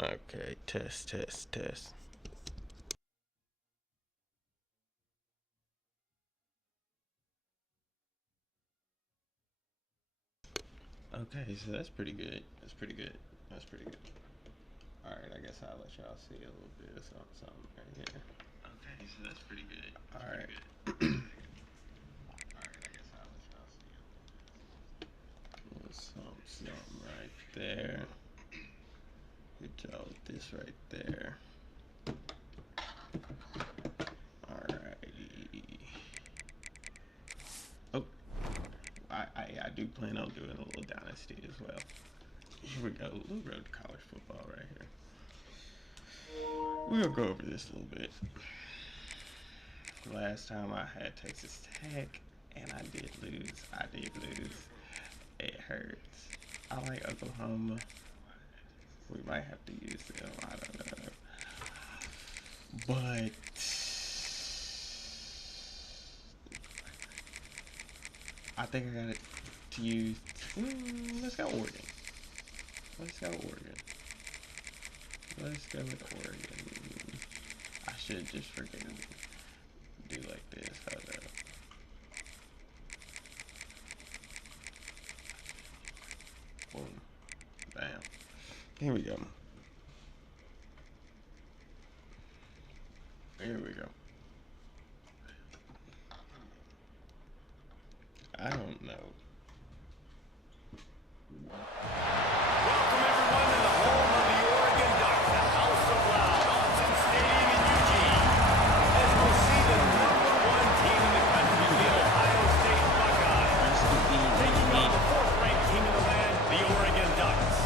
Okay, test. Okay, so that's pretty good. That's pretty good. Alright, I guess I'll let y'all see a little bit of something right here. Okay, so that's pretty good. Alright. Alright, I guess I'll let y'all see a little something right there. Good job with this right there. Alrighty. Oh, I do plan on doing a little dynasty as well. Here we go, a little road to college football right here. We'll go over this a little bit. Last time I had Texas Tech, and I did lose. It hurts. I like Oklahoma. We might have to use them. I don't know. But I think I got it to use. Let's go Oregon. Let's go with Oregon. I should just freaking do like this. Hold up. Boom. Bam. Here we go. I don't know. Welcome everyone to the home of the Oregon Ducks, the House of Loud, Autzen Stadium in Eugene. As we'll see the #1 team in the country, the Ohio State Buckeyes. Taking on the 4th-ranked team in the land, the Oregon Ducks.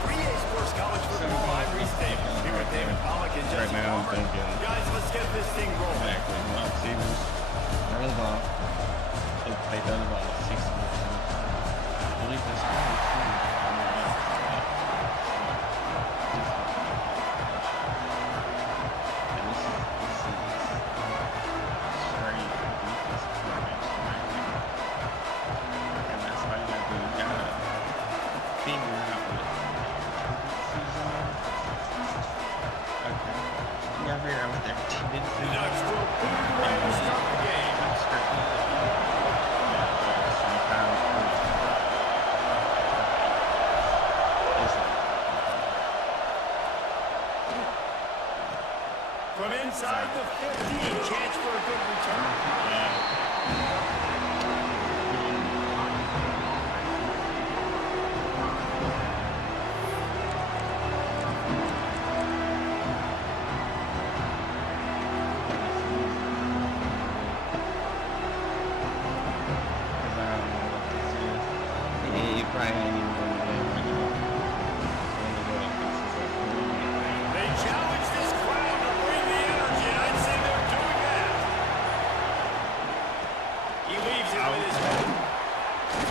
3A Sports College Football, I'm Reese Davis, here with David Pollack and Jesse Right now I'm Palmer. thinking Guys, let's get this thing rolling. exactly. Well, Stevens, throw the ball. They throw the ball 60%. I believe that's probably true. And this is straight defensive formation right here. And that's why you gotta figure out what season is. Okay. You gotta figure out what their tendency The is. Ducks will be ready to start the game. From inside the 15, chance for a good return. They challenge this crowd to bring the energy, and I'd say they're doing that. He leaves it with his head.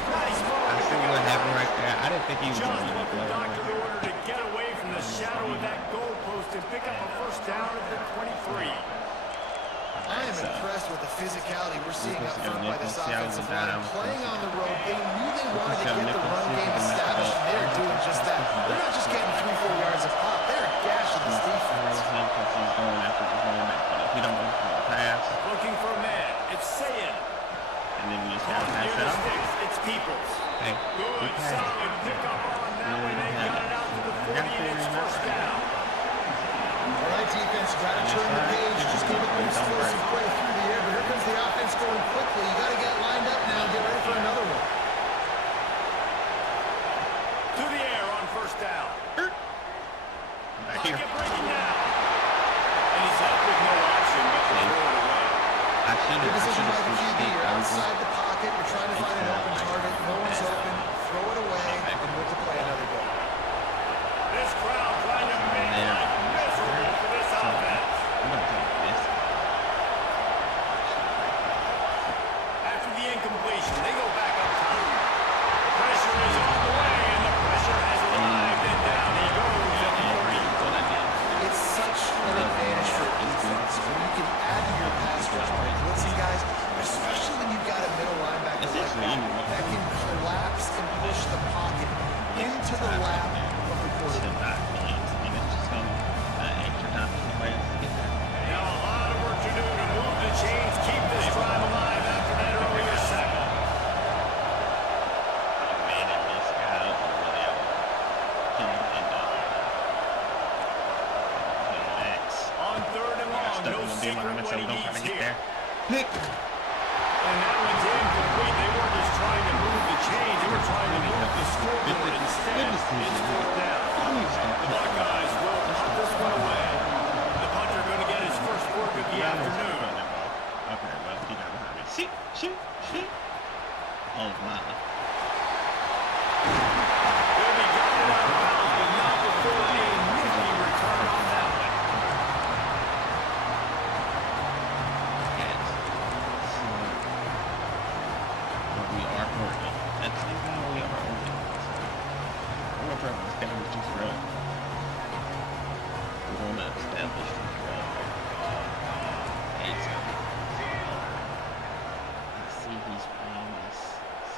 Nice ball. I see what happened right there. I didn't think he was Just going to what the play. doctor ordered to get away from the shadow of that goalpost and pick up a first down at the 23. I am impressed with the physicality we're seeing up front by this offensive line. Playing on the road, they knew they wanted to get the run game established, and they're doing just that. They're not just getting 3-4 yards a pop. They're gashing this defense. He's going after the running back. If he don't want to pass, Looking for a man. It's Sayin. and then you just gotta Near pass it the off. sticks, it's Peoples. Hey, Good, solid pickup on that one. They got it out to the 40, and it's first down. All right, defense, got to turn the page. Just give it an explosive play through the air. But here comes the offense going quickly. You got to get lined up now and get ready for another one. To the air on first down. Back here. Pocket breaking down. And he's left with no option but to throw it away. I should Good have decision by the switched QB. feet. You're I was just outside the pocket. You're trying to find an open target. No one's open. Throw it away and look to play another go. This crowd trying to make life miserable for this offense. I'm gonna take this. After the incompletion, they go back up top. Pressure is on the way, and the pressure has arrived, and down he goes at the 40. It's such an advantage for defense when you can add to your pass rush by blitzing guys, especially when you've got a middle linebacker like that that can collapse and push the pocket into being behind us, so we don't try to get there. Pick. And that one's incomplete. They weren't just trying to move the chains. They were trying to move the scoreboard instead. It's fourth down. The Buckeyes will punt this one away. The punter going to get his first work of the afternoon. Okay, well, he got behind me. Shoot. Oh, my. They'll be got it out of bounds, but not before a nifty return on that one. We are Oregon. That's how we are Oregon. I'm going to try to establish this run. We're going to establish this run. I see he's playing this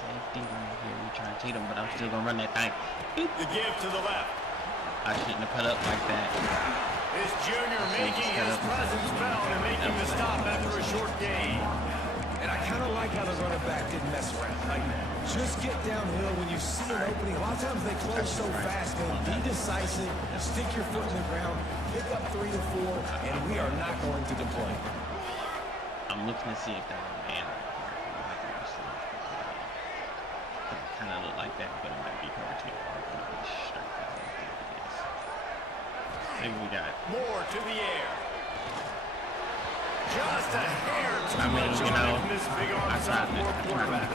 safety right here. We're trying to cheat him, but I'm still going to run that thing. Boop. The give to the left. I shouldn't have put up like that. This junior making his presence felt and making the stop after a short gain. And I kind of like how the running back didn't mess around. Like, just get downhill when you see an opening. A lot of times they close so fast, man. Be decisive, stick your foot in the ground, pick up 3 to 4, and we are not going to deploy. I'm looking to see if that man kind of look like that, but it might be covered too far. Maybe we got more to the air. Just a hair too I mean, much you know, on this big arm I tried sophomore quarterback.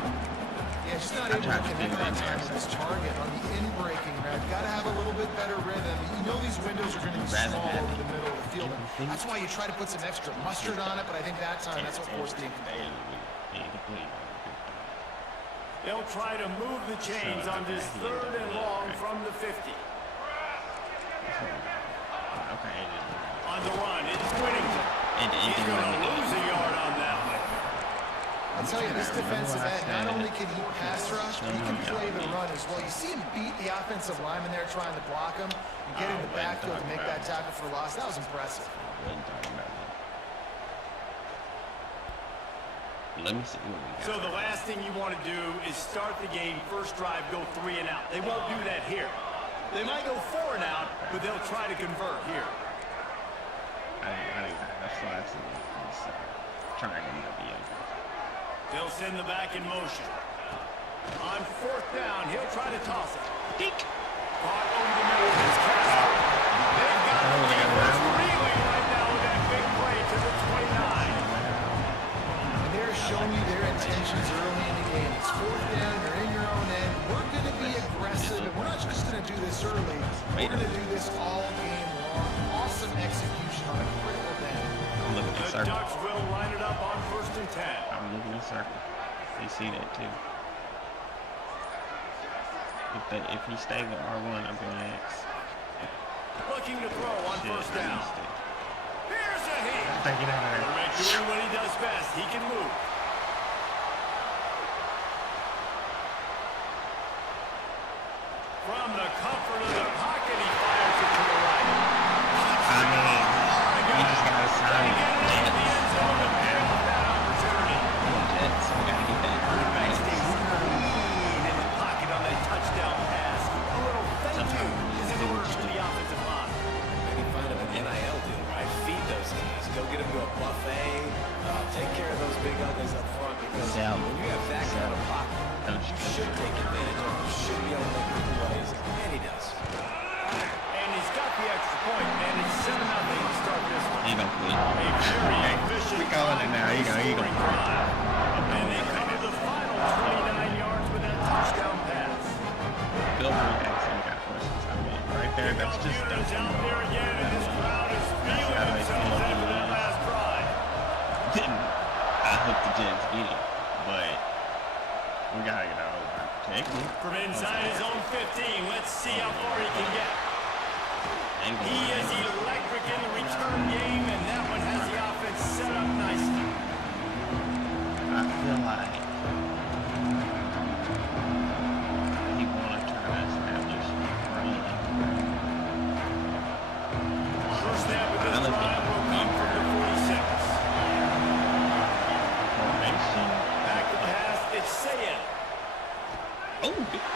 Yeah, just not able to connect on time with his target on the in-breaking route. You got to have a little bit better rhythm. You know these windows are going to be small over the middle of the field. That's why you try to put some extra mustard on it, but I think that time that's what forced the incomplete. They'll try to move the chains on this 3rd and long from the 50. Okay. On the run, it's Whittington. He's going to lose a yard on that one. I'll tell you, this defensive end, not only can he pass rush, but he can play the run as well. You see him beat the offensive lineman there trying to block him and get in the backfield to make that tackle for loss. That was impressive. Let me see what we got. So the last thing you want to do is start the game, first drive, go 3 and out. They won't do that here. They might go 4 and out, but they'll try to convert here. I think that's why it's triangle might be over. They'll send the back in motion. On 4th down, he'll try to toss it. Dink. Caught over the middle of his cast. They've got the defense reeling right now with that big play to the 29. They're showing you their intentions early in the game. It's 4th down, you're in your own end. We're going to be aggressive, and we're not just going to do this early. We're going to do this all game long. Awesome execution on a critical down. I'm looking at The circle. Ducks will line it up on 1st and 10. I'm looking at circle. They see that too. If he stay with R1, I'm going next. Looking to throw on 1st down. Here's a hit. Take it out of there. Quarterback doing what he does best. He can move. From the comfort of the pocket, he fires it to the right. I mean, you just got to sign it. The end zone to pick up that opportunity. Jets, we got to get that. Quarterback stays clean in the pocket on that touchdown pass. A little thank you is in order to the offensive line. Maybe find him an NIL deal, right? Feed those guys. Go get them to a buffet. Take care of those big uglies up front because when you have that kind of pocket, you should take advantage of it. You should be able to make big plays, and he does. And he's got the extra point, man. It's 7-0 to start this one. He don't quit. A very efficient We calling it now. He gonna drive. And they cover the final 29 yards with that touchdown pass. Bill Murray actually got questions. I mean, right there, that's just Units out there again, and this crowd is feeling how they themselves feel after about that it. last drive. I hope the Jets get it, but we gotta get over. From inside his own 15, let's see how far he can get. He is electric in the return game, and that one has the offense set up nicely. I feel like he wanna try to establish a run. First snap of this drive will come from the 46. Formation. Back to pass, it's Sayed. Oh,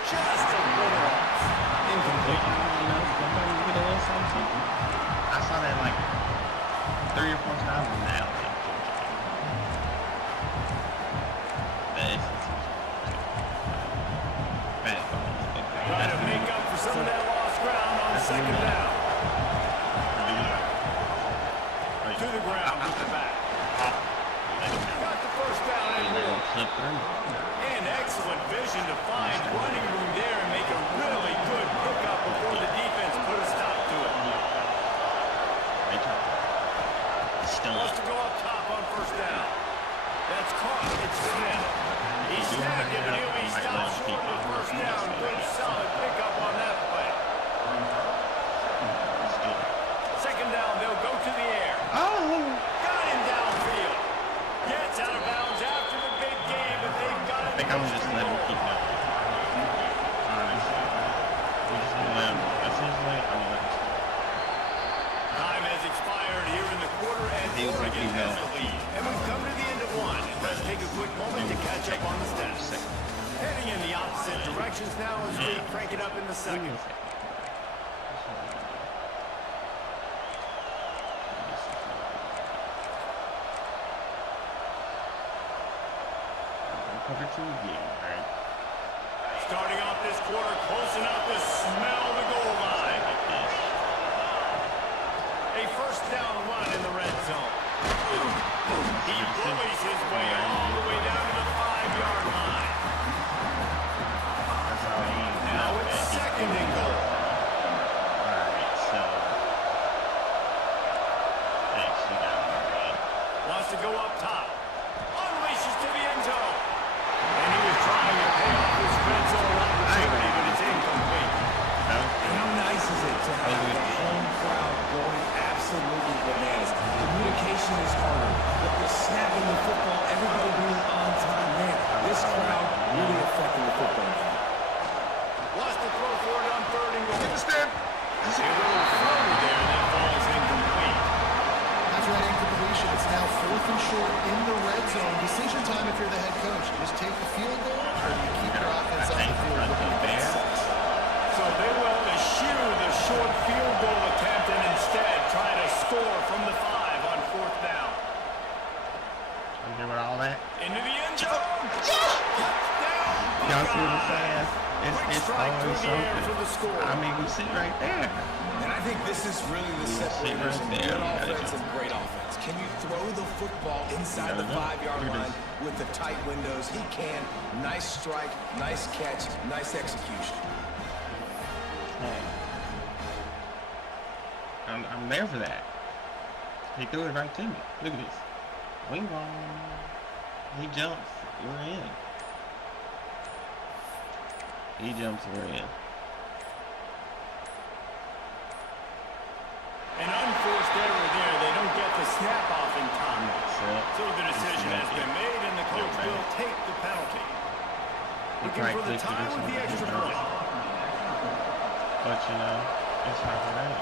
Just a little off. incomplete. You know, sometimes you get a little something. I saw that like 3 or 4 times now. think I'm gonna just let him keep going. Honestly. We're just gonna let him, essentially, I'm gonna let him score. Time has expired here in the quarter, and Oregon has the lead. And we've come to the end of one. Let's take a quick moment to catch up on the stats. Heading in the opposite directions now as we crank it up in the second. Cover 2 again, right? Starting off this quarter, close enough to smell the goal line. A first down run in the red zone. He bullies his way all the way down to the 5-yard line. Now it's second and goal. Alright, so actually got it. Wants to go up top. Unleashes to the end zone. And he was trying to pay off his red zone opportunity, but it's incomplete. And how nice is it to have the home crowd going absolutely bananas? Communication is harder, but they're snapping the football, everybody being on time. Man, this crowd really affecting the football game. Wants to throw for it on third and goal. Understand? A little floater there that falls incomplete. After that incompletion, it's now 4th and short in the red zone. Decision time if you're the head coach. Just take the field goal or you keep your offense on the field looking to get 6. So they will eschew the short field goal attempt and instead try to score from the 5 on 4th down. You hear about all that? Into the end zone. Touchdown. Y'all see what I'm saying? It's strike always through the air something. for the score. I mean, we sit right there. And I think this is really the separation of there. good offense and great offense. Can you throw the football inside the 5-yard line with the tight windows? He can. Nice strike, nice catch, nice execution. Hey. I'm there for that. He threw it right to me. Look at this. Wing ball. He jumps. We're in. He jumps. We're in. An unforced error there. They don't get the snap off in time. So the decision has been made, and the coach will take the penalty. Looking for the tie with the extra point. But you know, it's not for that.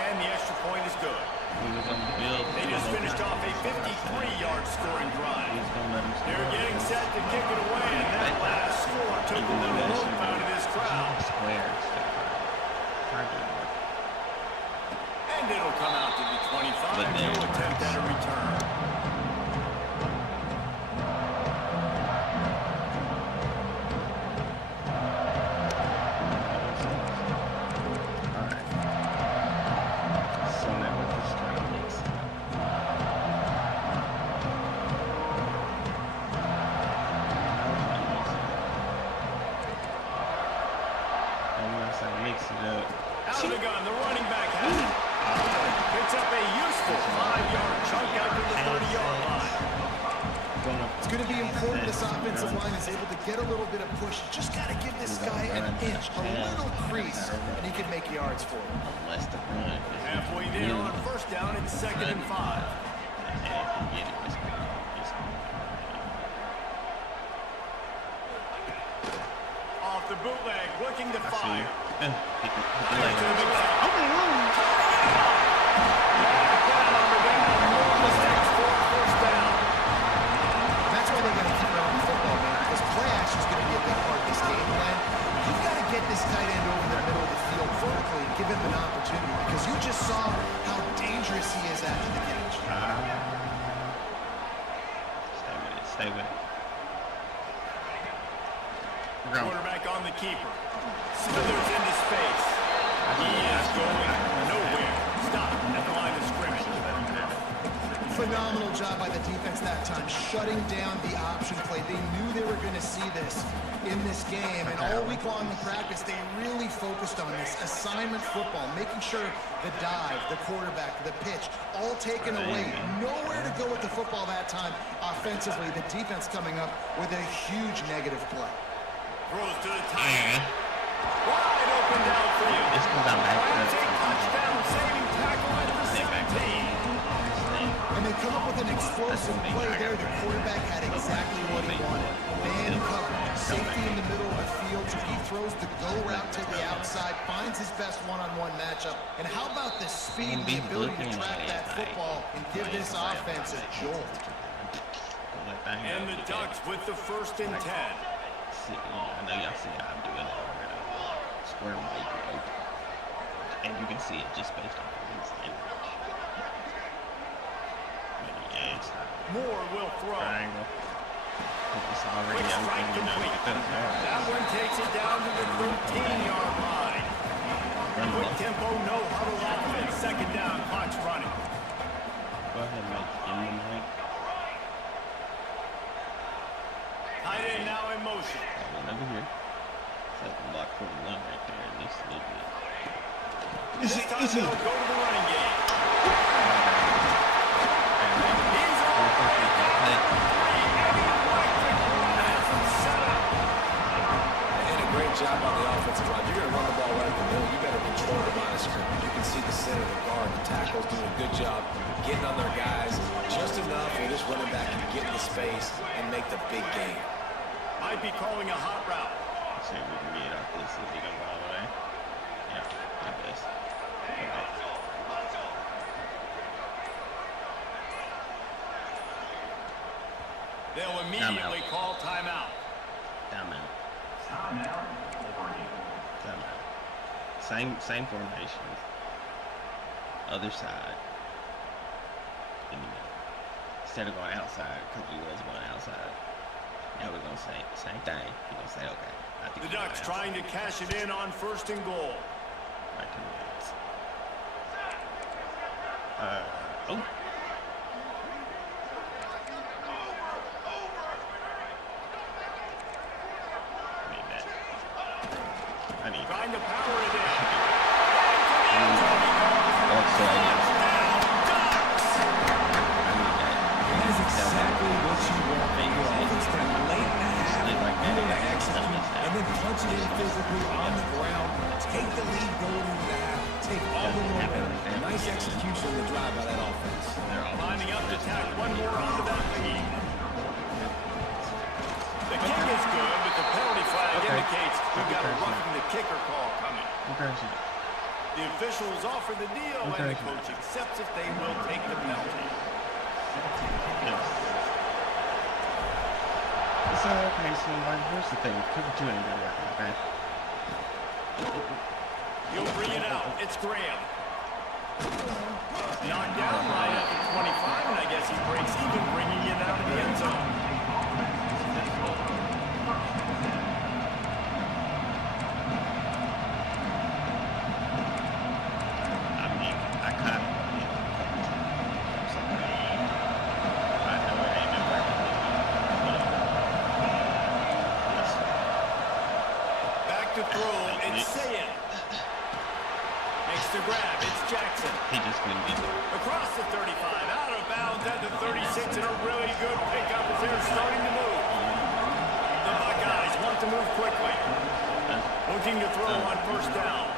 And the extra point is good. He was on the field. They just finished off a 53-yard scoring drive. He's gonna let him score. They're getting set to kick it away, and that last score took a little rope out of this crowd. Squares. And it'll come out to the 25. No attempt at a return. Alright. So now we're just trying to mix it up. I'm gonna say mix it up. Out of the gun, the running back has it. Picks up a useful 5-yard chunk out to the 30-yard line. It's going to be important this offensive line is able to get a little bit of push. You just got to give this guy an inch, a little crease, and he can make yards for you. Unless the run is Halfway there on first down and 2nd and 5. and if you get it, it's gonna Off the bootleg, looking to I see fire. you. He can Fires to the big time. okay, That's why they got to keep running the football, man, because play action is going to be a big part of this game plan. You've got to get this tight end over the middle of the field vertically and give him an opportunity, because you just saw how dangerous he is after the catch. Stay with it. Stay with it. We're going. Quarterback on the keeper. Smithers into space. He is going nowhere. Stop at the line of scrimmage. Phenomenal job by the defense that time, shutting down the option play. They knew they were going to see this in this game, and all week long in practice, they really focused on this assignment football, making sure the dive, the quarterback, the pitch, all taken away. Nowhere to go with the football that time offensively. The defense coming up with a huge negative play. Throws to the tight. Wide open downfield. This comes out back to Touchdown, saving tackle at the 17. And they come up with an explosive play there. The quarterback had exactly what he wanted. Man cover, safety in the middle of the field. He throws the go route to the outside, finds his best one-on-one matchup. And how about the speed and the ability to track that football and give this offense a jolt? And the Ducks with the 1st and 10. See, I know y'all see how I'm doing it. Square right open. And you can see it just based off of his image. Moore will throw. Triangle. It's already Quick strike complete. That one takes it down to the 13-yard line. Quick tempo, no huddle offense. 2nd down, clock's running. Go ahead, Mike. In the mic. Tight end now in motion. Over here. So I can block 41 right there, at least a little bit. This time they'll go to the running game. He's all the way down to 3. Maybe right to goal. Has him set up. They did a great job on the offensive line. You're going to run the ball right up the middle. You better control the line of scrimmage. You can see the center, the guard, the tackles doing a good job getting on their guys just enough where this running back can get in the space and make the big game. Might be calling a hot route. Let's see if we can get off this. Is he going to go all the way? Yeah, like this. Okay. They'll immediately call timeout. Timeout. Same formation. Other side. In the middle. Instead of going outside, because we was going outside. Now we're going to say the same thing. We're going to say, okay. I think The Ducks trying to cash it in on 1st and goal. Right, 2 minutes. Oh. I need Trying to power it in. That's exactly what you want. Your offense can late in the half, you want to execute, and then punch it in physically on the ground. Take the lead going into the half. Take all the momentum. Nice execution in the drive by that offense. Lining up to tack one more onto that lead. The kick is good, but the penalty flag indicates we've got a roughing the kicker call coming. The officials offer the deal, and the coach accepts it. They will take the penalty. So, okay, so like, here's the thing. Cover 2 ain't gonna work, okay? He'll bring it out. It's Graham. Knocked down right at the 25, and I guess he breaks even, bringing it out of the end zone. I mean, I kind of I know it ain't been working. Back to throw. It's Sayin. Makes the grab. It's Jackson. He just couldn't get there. Across the 35, out of bounds at the 36, and a really good pickup as they're starting to move. The Buckeyes want to move quickly. Looking to throw on 1st down.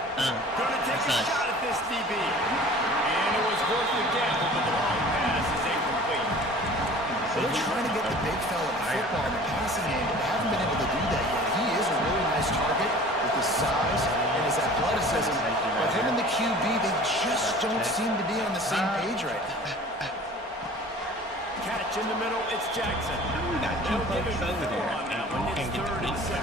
Going to take a shot at this DB. And it was worth the gamble, but the long pass is incomplete. So they're trying to get the big fella the football in the passing game, but haven't been able to do that yet. He is a really nice target with his size and his athleticism. But him and the QB, they just don't seem to be on the same page right now. Catch in the middle, it's Jackson. Got 2 They'll give folks him over 4 there, on that and one. we It's can't get 3rd the and 6.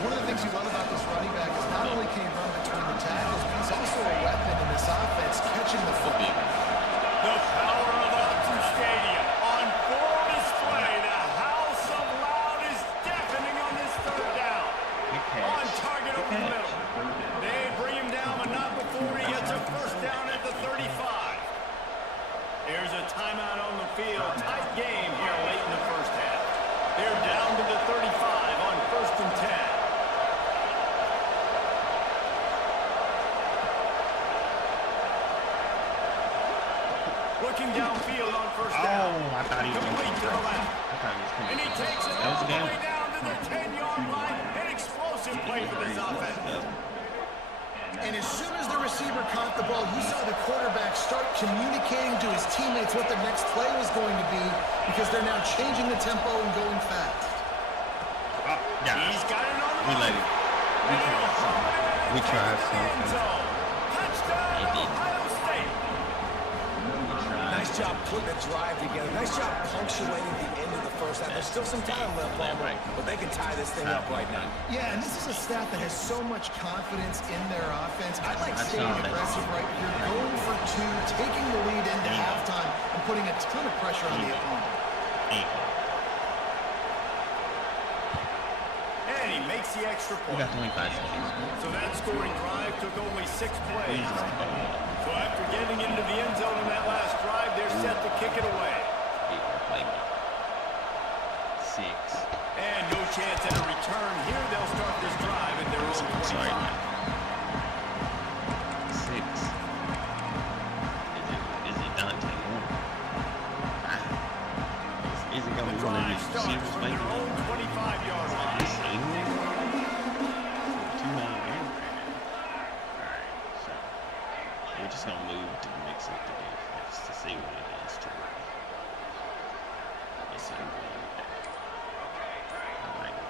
One of the things you love about this running back is not only can he run between the tackles, but he's also a weapon in this offense, catching the football. The power of Autzen Stadium on full display. The house of loud is deafening on this 3rd down. On target over the middle. They bring him down, but not before he gets a 1st down at the 35. There's a timeout on the field. Tight game here late in the 1st half. They're down to the 35 on 1st and 10. Looking downfield on 1st down. Oh, I thought he was Complete to the left. I thought he was coming. And he takes it That was all a the game. way down to the 10-yard line. An explosive play for this offense. And as soon as the receiver caught the ball, you saw the quarterback start communicating to his teammates what the next play was going to be because they're now changing the tempo and going fast. He's got it on the We let it. We tried something. Touchdown, Ohio State. Nice job putting a drive together. Nice job punctuating the end of the first half. There's still some time left, Palmer, but they can tie this thing up right now. Yeah, and this is a staff that has so much confidence in their offense. I like staying aggressive right here, going for two, taking the lead into halftime, and putting a ton of pressure on the opponent. And he makes the extra We point. got 25 seconds. So that scoring drive took only 6 plays. So after getting into the end zone in that last drive, they're set to kick it away. 6. And no chance at a return here. They'll start this drive at their own 25. 6. Is it Dante Moore? 5. Is it going to be one of Drive these starts receivers from playing? their own 25-yard line. We're just gonna move to mix up the defense to see what it is to run. Let's see what we do. I like it.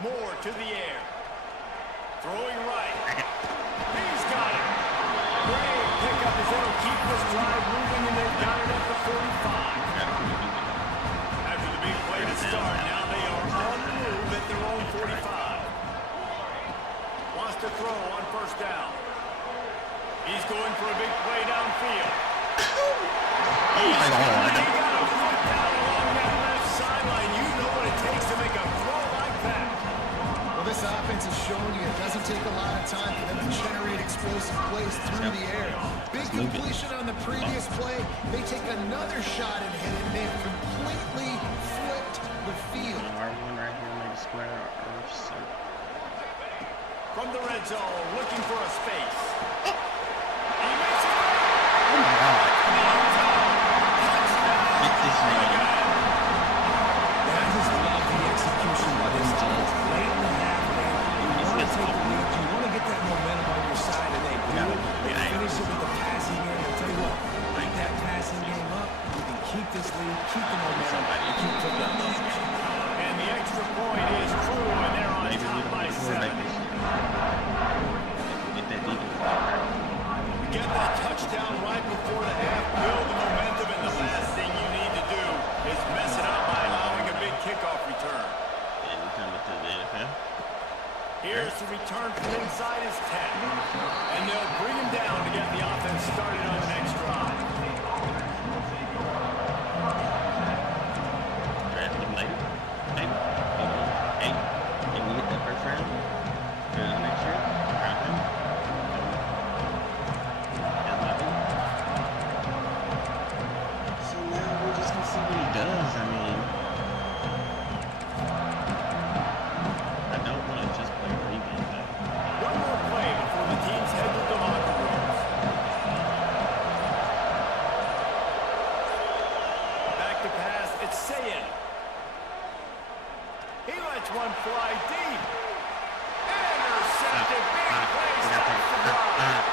Moore to the air. Throwing right. He's got it. Great pickup as they'll keep this drive moving, and they've got it at the 45. After the big play to start, now they are on the move at their own 45. Wants to throw on first down. He's going for a big play downfield. Oh my God. He got a foot down along that left sideline. You know what it takes to make a throw like that. Well, this offense has shown you it doesn't take a lot of time for them to generate explosive plays through the air. Big completion on the previous play. They take another shot and hit it, and they've completely flipped the field. R1 right here, make a square or circle. From the red zone, looking for a space. He makes it. Oh my God. Get this man. I just love the execution by this team. Late in the half, man. You want to take the lead. You want to get that momentum on your side, and they do it. They finish it with the passing game. I'll tell you what, break that passing game up. You can keep this lead, keep the momentum, and keep putting up numbers. And the extra point is true, and they're on Maybe we top don't by get more 7. like this. Get that defense. Get that touchdown right before the half. Build the momentum, and the last thing you need to do is mess it up by allowing a big kickoff return. And we coming to the NFL. Here's the return from inside his 10. And they'll bring him down to get the offense started on the next drive. Draft him later. Maybe. Hey, can we get that first round? Next year? Draft him. So now we're just gonna see what he does. I mean, I don't want to just play preview though. One more play before the teams head to the locker rooms. Back to pass, it's Sayin. He lets one fly deep. Intercepted, big play, stops the drive.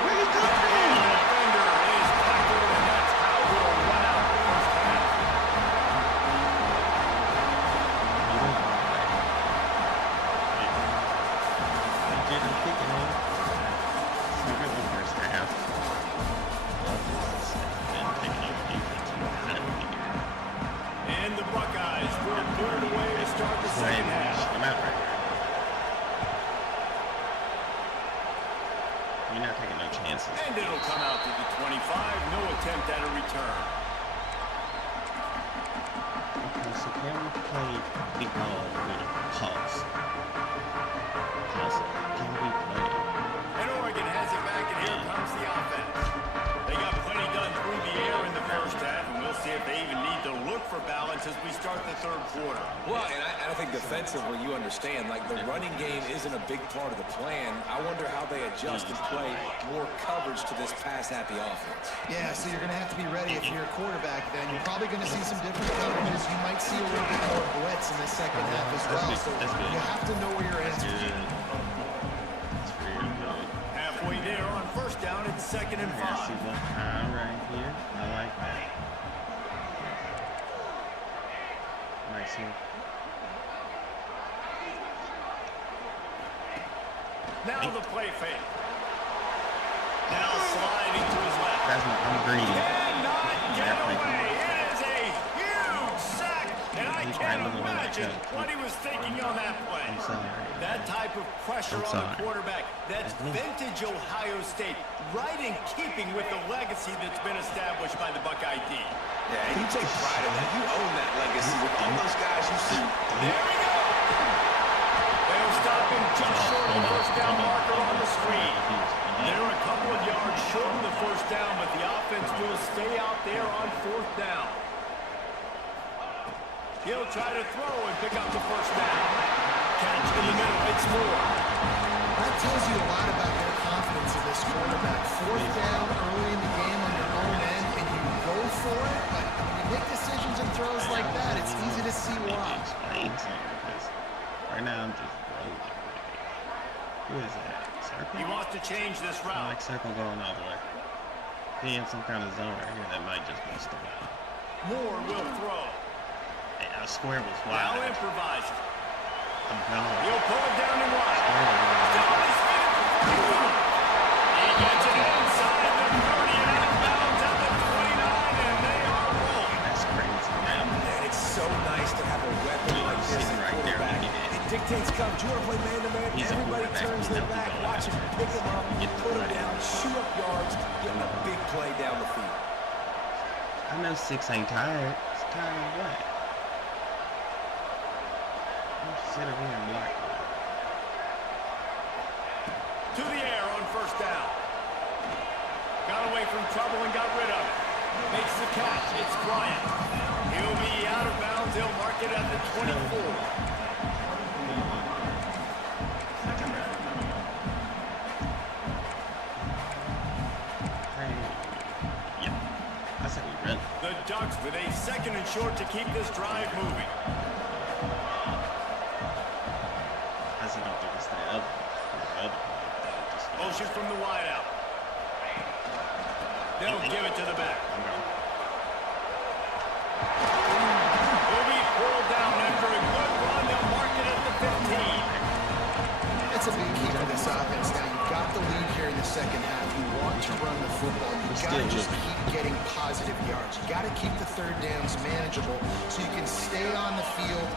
Where is that? And the defender is tackled, and that's how we'll run out the first half. Didn't kick it in. Second the first half. And taking over defense behind here. And the Buckeyes will clear it away to start the second half. Come out right here. You're not taking no chances. And it'll come out to the 25. No attempt at a return. Okay, so can we play big ball with a pulse? Can we play? And Oregon has it back, and here comes the offense. They got plenty done through the air in the first half, and we'll see if they even need to look for balance as we start the third quarter. Well, and I think defensively, you understand, like the running game isn't a big part of the plan. I wonder how they adjust and play more coverage to this pass-happy offense. Yeah, so you're going to have to be ready if you're a quarterback then. You're probably going to see some different coverages. You might see a little bit more blitz in the second half as well. So you have to know where your hands are. That's good. That's real. 2nd and I 5. see one time right here. I like that. Nice here. Now the play fake. Now sliding to his left. I'm greedy. Cannot get away. It is a huge sack. And I can't imagine what he was thinking on that play. I'm sorry. That type of pressure on the quarterback, that's vintage Ohio State, right in keeping with the legacy that's been established by the Buckeye D. Yeah, and you take pride in that. You own that legacy with all those guys you see. There we go. They'll stop him just short of the first down marker on the screen. They're a couple of yards short of the first down, but the offense will stay out there on 4th down. He'll try to throw and pick up the first down. Catch in the middle, it's Moore. That tells you a lot about their confidence in this quarterback. 4th down early in the game on your own end, and you go for it, but when you make decisions and throws like that, it's easy to see why. Right now I'm just rolling. Who is that? Circle? He wants to change this I route. like circle going all the way. He in some kind of zone right here that might just bust him out. Moore will throw. A square was Now wild. improvising. I'm gone. He'll pull it down and wide. Square was wild. Still on his feet at the 41. He gets it inside the 30 and out of bounds at the 29, and they are rolling. That's crazy, man. And it's so nice to have a weapon like this Sitting at right there quarterback. when he did. It dictates coverage. You want to play man-to-man, He's a everybody quarterback. turns You their know back. he's Watch him gonna pick him up, get put him the down, shoot up yards, getting a big play down the field. I know 6 ain't tired. It's tired of what? Don't sit over here and block me. To the air on first down. Got away from trouble and got rid of it. Makes the catch. It's Bryant. He'll be out of bounds. They'll mark it at the 24. Yep. I said we run. The Ducks with a 2nd and short to keep this drive moving. I said don't think it's the other. Motion from the wideout. They'll give it to the back. I'm going. Will be pulled down after a good run. They'll mark it at the 15. It's a big key for this offense. Now, you've got the lead here in the second half. You want to run the football. You've got to just keep getting positive yards. You got to keep the third downs manageable so you can stay on the field,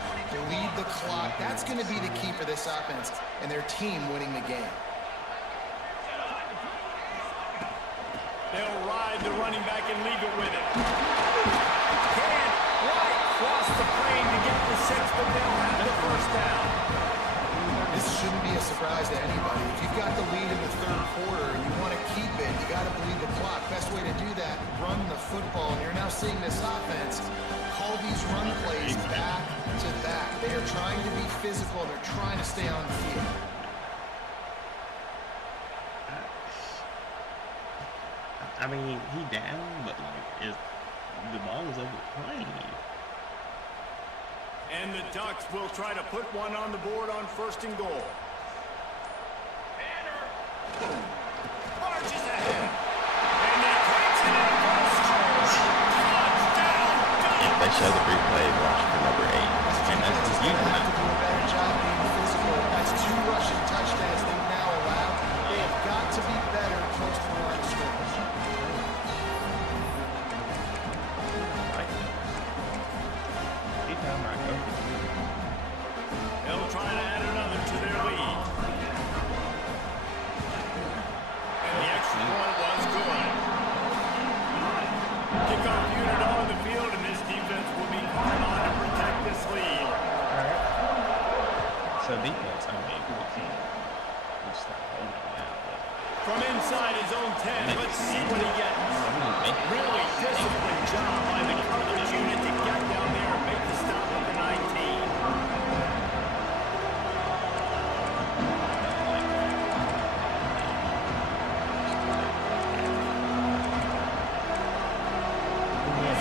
lead the clock. That's going to be the key for this offense and their team winning the game. They'll ride the running back and leave it with it. Can't quite cross the plane to get the 6, but they'll have the first down. This shouldn't be a surprise to anybody. If you've got the lead in the third quarter and you want to keep it, you got to bleed the clock. Best way to do that, run the football. And you're now seeing this offense call these run plays back to back. They are trying to be physical. They're trying to stay on the field. I mean, he down, but like, the ball is over the plane. And the Ducks will try to put one on the board on 1st and goal. Marches ahead. And he takes it in first. Touchdown. If they show the replay, watch for number 8. And that's just They're using going to have it. to do a better job being physical. That's 2 rushing touchdowns they've now allowed. They have got to be better close to the line of scrimmage. They'll try to add another to their lead. And the extra point was good. Kickoff unit on the field, and this defense will be called on to protect this lead. Alright. So defense, I mean, we'll start holding now. From inside his own 10, let's see what he gets. Really disciplined job by the coverage unit to get down there and make the stop at the 19.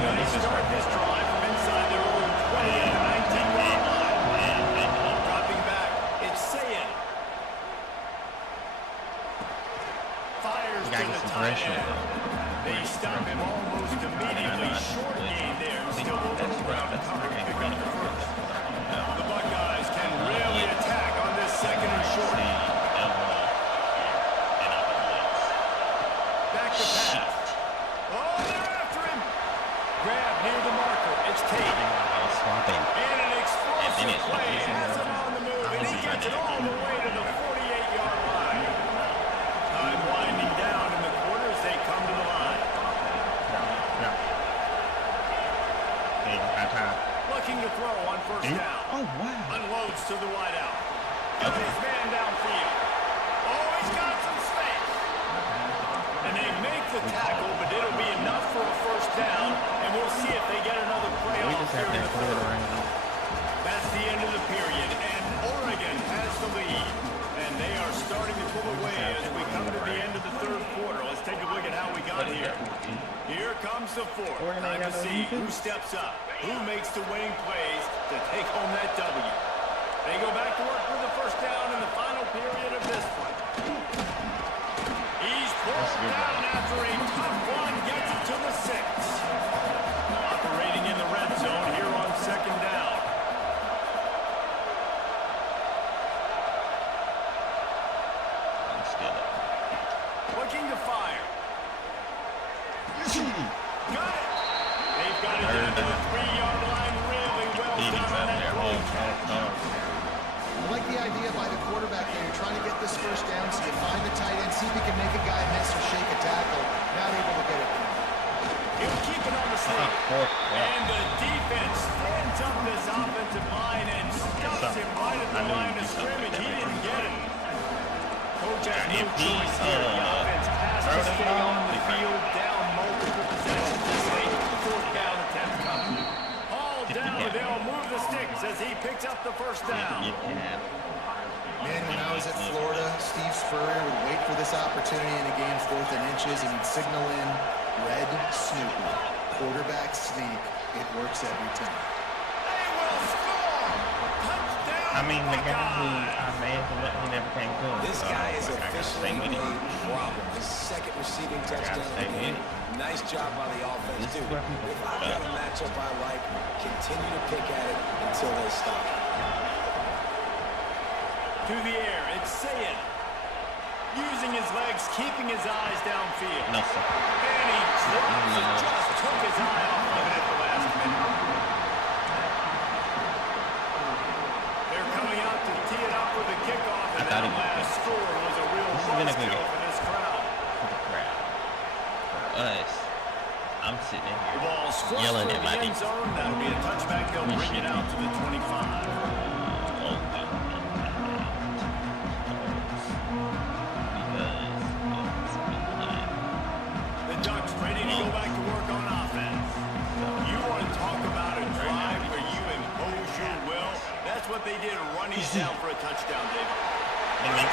So they start this drive from inside their own 20 at the 19-yard line. Dropping back, it's Sayin. Fires gotta to get the some tight pressure. end. They stop him almost immediately. Short gain there. Still over the ground to cover to pick up the first. The Buckeyes can really attack on this second and short. Back to pass. Oh, they're after him. Grab near the marker. It's Tate. Swapping. And an explosive it's play easy. has him on the move, and he gets it all the way to the 48-yard line. Time winding down in the quarter as they come to the line. Looking to throw on first down. Oh, wow. Unloads to the wideout. Got his man downfield. Oh, he's got some space. And they make the tackle, but it'll be enough for a first down, and we'll see if they get another play We off just here have in to the put it third. around. That's the end of the period, and Oregon has the lead. And they are starting to pull away as we come to the end of the third quarter. Let's take a look at how we got here. Here comes the fourth. Oregon ain't Time to got no see who defense. steps up, who makes the winning plays to take home that W. They go back to work with the first down in the final period of this one. He's pulled down after a tough one, gets it to the 6. Operating in the red zone here on second down. Looking to fire. Got it. They've got it down to the 3-yard line. Really well done on that throw. I like the idea by the quarterback there. You're trying to get this first down, so you find the tight end, see if he can make a guy miss or shake a tackle. Not able to get it done. He'll keep it on the sneak. And the defense stands up this offensive line and stuffs him right at the line of scrimmage. He didn't get it. Coach has no choice here. The offense has to stay on the field, down multiple possessions. This is a fourth down attempt coming. All down, they'll move the sticks as he picks up the first down. Man, when I was at Florida, Steve Spurrier would wait for this opportunity in a game 4th and inches, and he'd signal in red Snoopy. Quarterback sneak. It works every time. They will score! Touchdown, I mean, the guy who Buckeyes! I made him, he never came good. This so, guy is like, I gotta officially stay with him. a problem. His second receiving touchdown of stay the with game. him. Nice job by the offense, This is too. where people If I've got a matchup I like, continue to pick at it until they stop. To the air, it's Sayed. Using his legs, keeping his eyes downfield. No, sir. And he drops it, just took his eye off of it at the last minute. They're coming out to tee it up for the kickoff, and thought that he was last good. score was a real This has been a good buzzkill game. for this crowd. For the crowd. For us, I'm sitting in The here ball's flushed yelling for at the my end defense. zone. That'll be a touchback. They'll We bring should it out to the 25. The Ducks ready to go back to work on offense. You want to talk about a drive where you impose your will? That's what they did, running it down for a touchdown, David.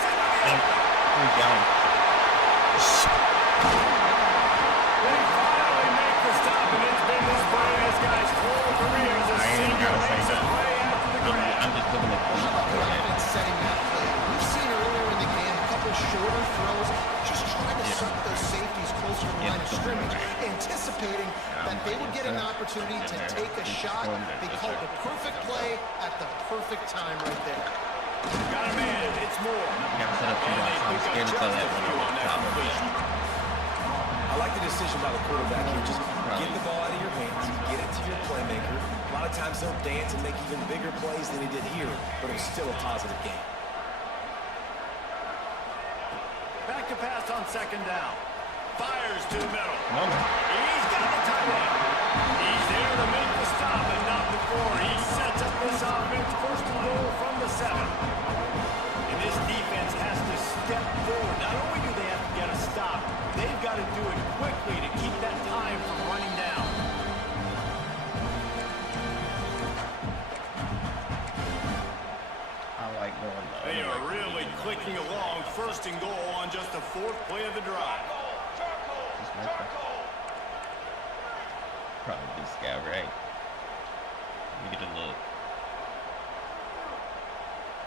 They finally make the stop, and it's been this way in this guy's whole career as a I ain't senior gotta say makes a that. play after the grab. I'm just looking at How about the offense setting that play? We've seen earlier in the game a couple shorter throws, just trying to suck those safeties closer to the line of scrimmage, anticipating that they would get an opportunity to take a shot. They called the perfect play at the perfect time right there. Got a man, it's more. Got set up too much. I'm scared to throw that one over the top of it. I like the decision by the quarterback here. Just get the ball out of your hands, get it to your playmaker. A lot of times they'll dance and make even bigger plays than he did here, but it was still a positive game. Back to pass on second down. Fires to the middle. No, man. He's got the tight end. He's there to make the stop, and not before. He sets up this offense first and goal from the 7. And this defense has to step forward. Not only do they have to get a stop, they've got to do it quickly to keep that time from running down. I like going low. They are really clicking along. First and goal on just the 4th play of the drive. Probably this guy, right? Let me get a look.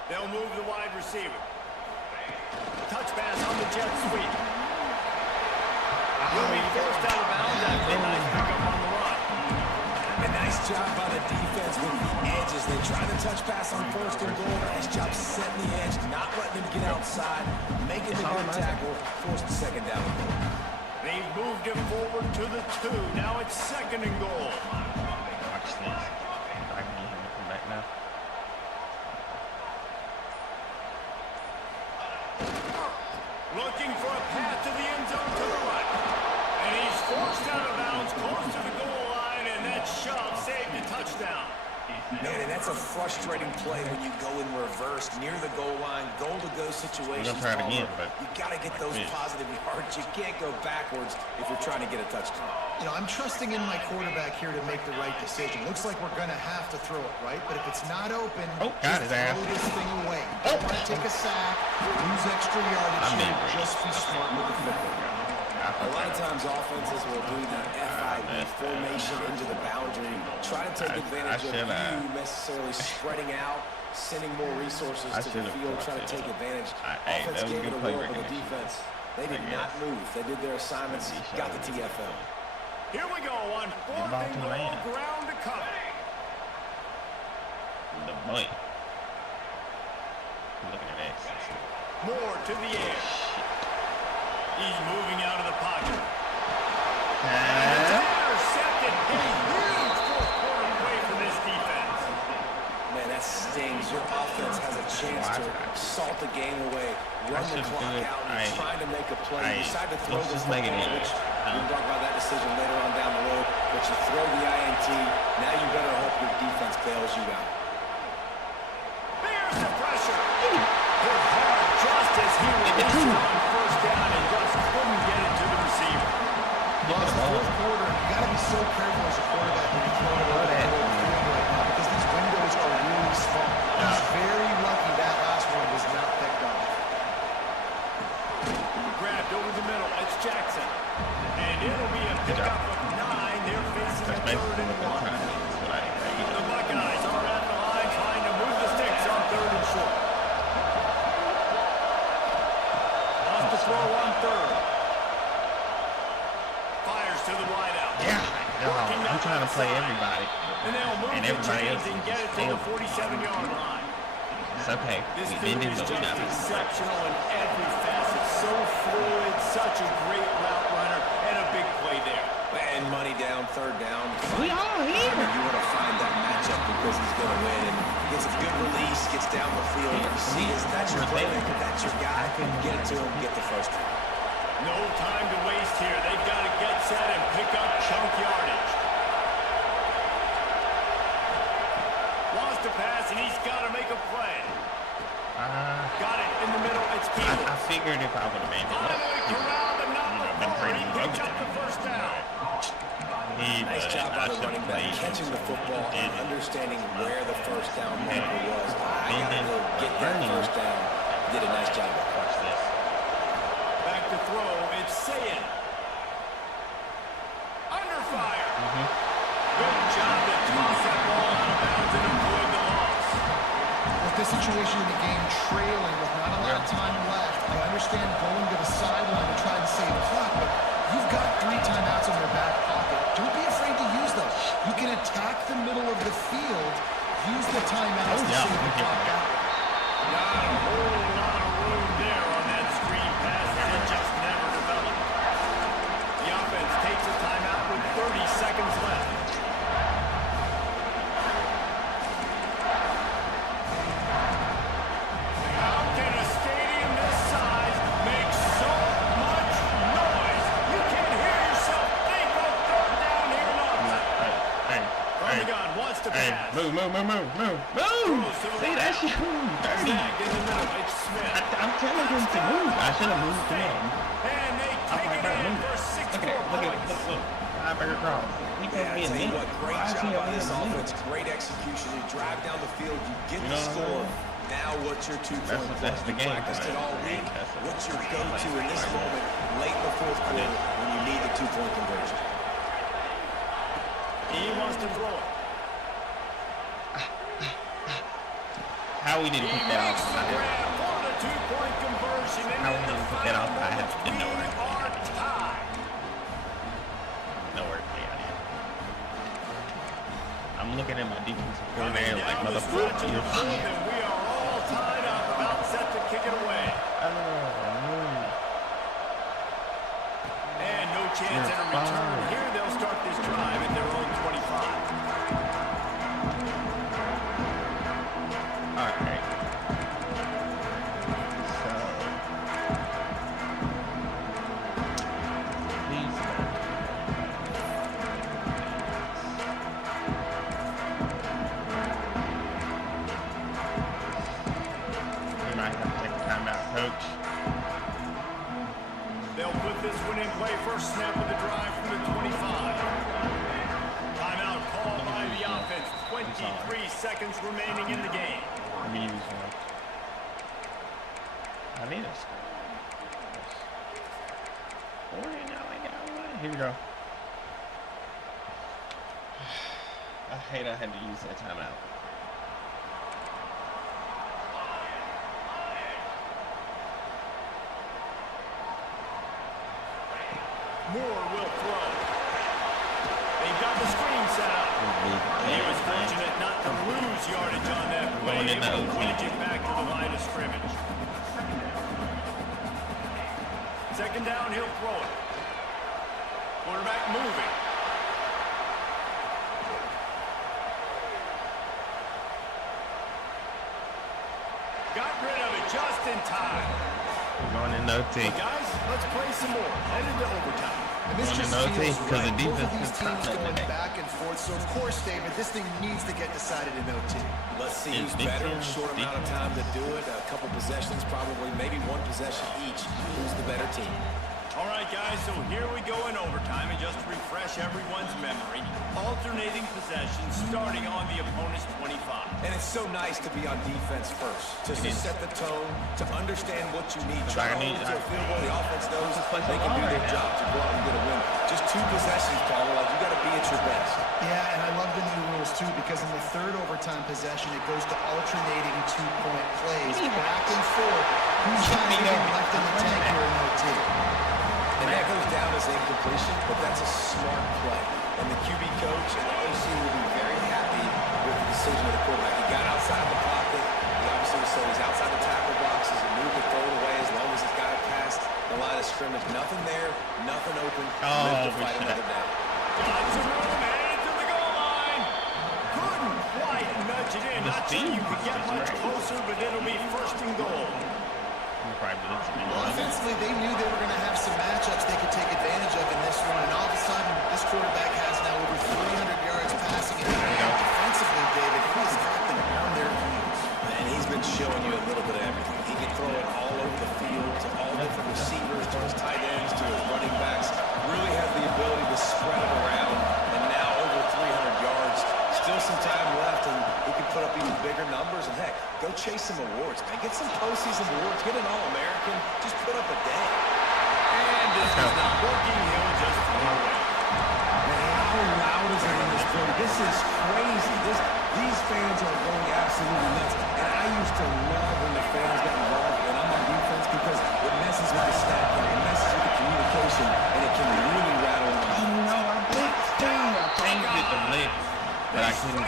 They'll move the wide receiver. Touch pass on the jet sweep. He'll be forced out of bounds after a nice pickup on the run. A nice job by the defense with the edges. They try to touch pass on first and goal. Nice job setting the edge, not letting him get outside, making the good tackle, forced the second down and goal. They've moved him forward to the 2. Now it's 2nd and goal. Watch this. I can get him to come back now. Looking for a path to the end zone to the right. And he's forced out of bounds close to the goal line, and that shove saved a touchdown. Man, and that's a frustrating play when you go in reverse near the goal line, goal-to-go situations. Try it again, but you got to get those positive yards. You can't go backwards if you're trying to get a touchdown. You know, I'm trusting in my quarterback here to make the right decision. Looks like we're going to have to throw it, right? But if it's not open, got just his ass. throw this thing away. Don't want to take a sack, lose extra yardage here. Just be smart with the football. A lot of times offenses will do the FIB formation into the boundary, try to take advantage of you necessarily spreading out, sending more resources to the field, try to take advantage. Offense gave it a whirl, but the defense, they did not move. They did their assignments, got the TFL. Here we go on 4th and goal, ground to cover. The boy. Look at this. Moore to the air. He's moving out of the pocket. Intercepted. A huge 4th quarter play for this defense. Man, that stings. Your offense has a chance to salt the game away, run the clock out, and trying to make a play. You decide to throw this football, which we'll talk about that decision later on down the road, but you throw the INT. Now you better hope your defense bails you out. There's the pressure. Hit hard just as he released it on 1st down and just couldn't get it to the receiver. Well, it's the 4th quarter. You got to be so careful as a quarterback when you throw it over the field right now because these windows are really small. He's very lucky that last one was not picked up. Grabbed over the middle. It's Jackson. And it'll be a pickup of 9. They're facing a 3rd and 1. The Buckeyes are at the line trying to move the sticks on 3rd and short. Wants to throw on 3rd. Fires to the wideout. I'm trying to play everybody. And they'll move And everybody else and get it to the 47-yard line. It's okay. This We dude did is it, just we got it. exceptional in every facet. So fluid, such a great route runner, and a big play there. And money down, 3rd down. We all here. You want to find that matchup because he's going to win and gets a good release, gets down the field. You see, that's your playmaker, that's your guy. Get it to him, get the first one. No time to waste here. They've got to get set and pick up chunk yardage. Wants to pass, and he's got to make a play. Got it in the middle. It's Peeble. I figured if I would have made it up, Finally corralled, but not been before. pretty He picks rugged. up the 1st down. Nice job by the running back, catching the football and understanding where the 1st down marker was. I got to go get that 1st down. Did a nice job. Watch this. Back to throw. It's Sayin. Under fire. Good job to toss that ball out of bounds and avoid the loss. With this situation in the game, trailing with not a lot of time left, I understand going to the sideline to try and save the clock, but you've got 3 timeouts in your back pocket. Don't be afraid to use them. You can attack the middle of the field, use the timeouts to save the clock out. Not a whole lot of room there on that screen pass, and it just never developed. The offense takes a timeout with 30 seconds left. How can a stadium this size make so much noise? You can't hear yourself think on 3rd down here in Austin. From the gun, wants to pass. Move. See, that shit dirty. Snagged in the middle, it's Smith. I'm telling him to move. I should have moved to him. And they take it in for 64 points. Look. Linebacker cross. He Yeah, I be tell in you me. what, great job by this offense, great execution. You drive down the field, you get the score. Now what's your 2-point play? That's the You game practiced it plan. all week. That's it. What's your go-to in this moment, late in the 4th quarter, when you need the 2-point conversion? He wants to throw it. How we didn't He put that makes off? the grab for the 2-point conversion. And How in we the didn't put that final off? I have moments, to know we that. are tied. looking at my defensive coordinator like, motherfucker, you're and we are all tied up, about set to kick it away. And no chance at a return here. They'll start this drive at their own 25. All right. So these we might have to take a timeout, coach. They'll put this one in play. First snap of the drive from the 25. Timeout called by the offense. 23 seconds remaining in the game. Let me use one. I need a score. Here we go. I hate I had to use that timeout. Moore will throw. They've got the screen set up. He was fortunate not to lose yardage on that play. Able to wedge it back to the line of scrimmage. Second down, he'll throw it. Quarterback moving. Got rid of it just in time. We're going in OT. Guys, let's play some more. Headed to overtime. And this just OT feels because right. the Both of defense these is teams not going letting it. back and forth. So, of course, David, this thing needs to get decided in OT. Let's see who's better. Short amount of time to do it. A couple possessions, probably maybe one possession each. Who's the better team? All right, guys, so here we go in overtime, and just to refresh everyone's memory, alternating possessions starting on the opponent's 25. And it's so nice to be on defense first, just to set the tone, to understand what you need. Try to hold to a field goal. The offense knows they can do their job to go out and get a win. Just two possessions, Paul. Like, you got to be at your best. Yeah, and I love the new rules, too, because in the third overtime possession, it goes to alternating two-point plays. Back and forth. Who's got anything left in the tank here in OT? And that goes down as incompletion, but that's a smart play. And the QB coach and the OC will be very happy with the decision of the quarterback. He got outside the pocket. He obviously said he's outside the tackle boxes and moved to throw it away as long as he's got it past the line of scrimmage. Nothing there, nothing open. Live to fight another day. Got some room, headed to the goal line. Couldn't quite nudge it in. Not sure you could get much closer, but it'll be first and goal. Well, offensively, they knew they were going to have some matchups they could take advantage of in this one, and all of a sudden, this quarterback has now over 300 yards passing, and defensively, David, he's got them on their heels. And he's been showing you a little bit of everything. He can throw it all over the field to all different receivers, to his tight ends, to his running backs. Really has the ability to spread it around, and now over 300 yards. Still some time left, and he can put up even bigger numbers. And heck, go chase some awards, man. Get some postseason awards. Get an All-American. Just put up a day. And this is not working. He'll just throw it. Man, how loud is it in this building? This is crazy. These fans are going absolutely nuts. And I used to love when the fans got involved, and I'm on defense because it messes with the stat count, it messes with the communication, and it can really rattle them. But I couldn't.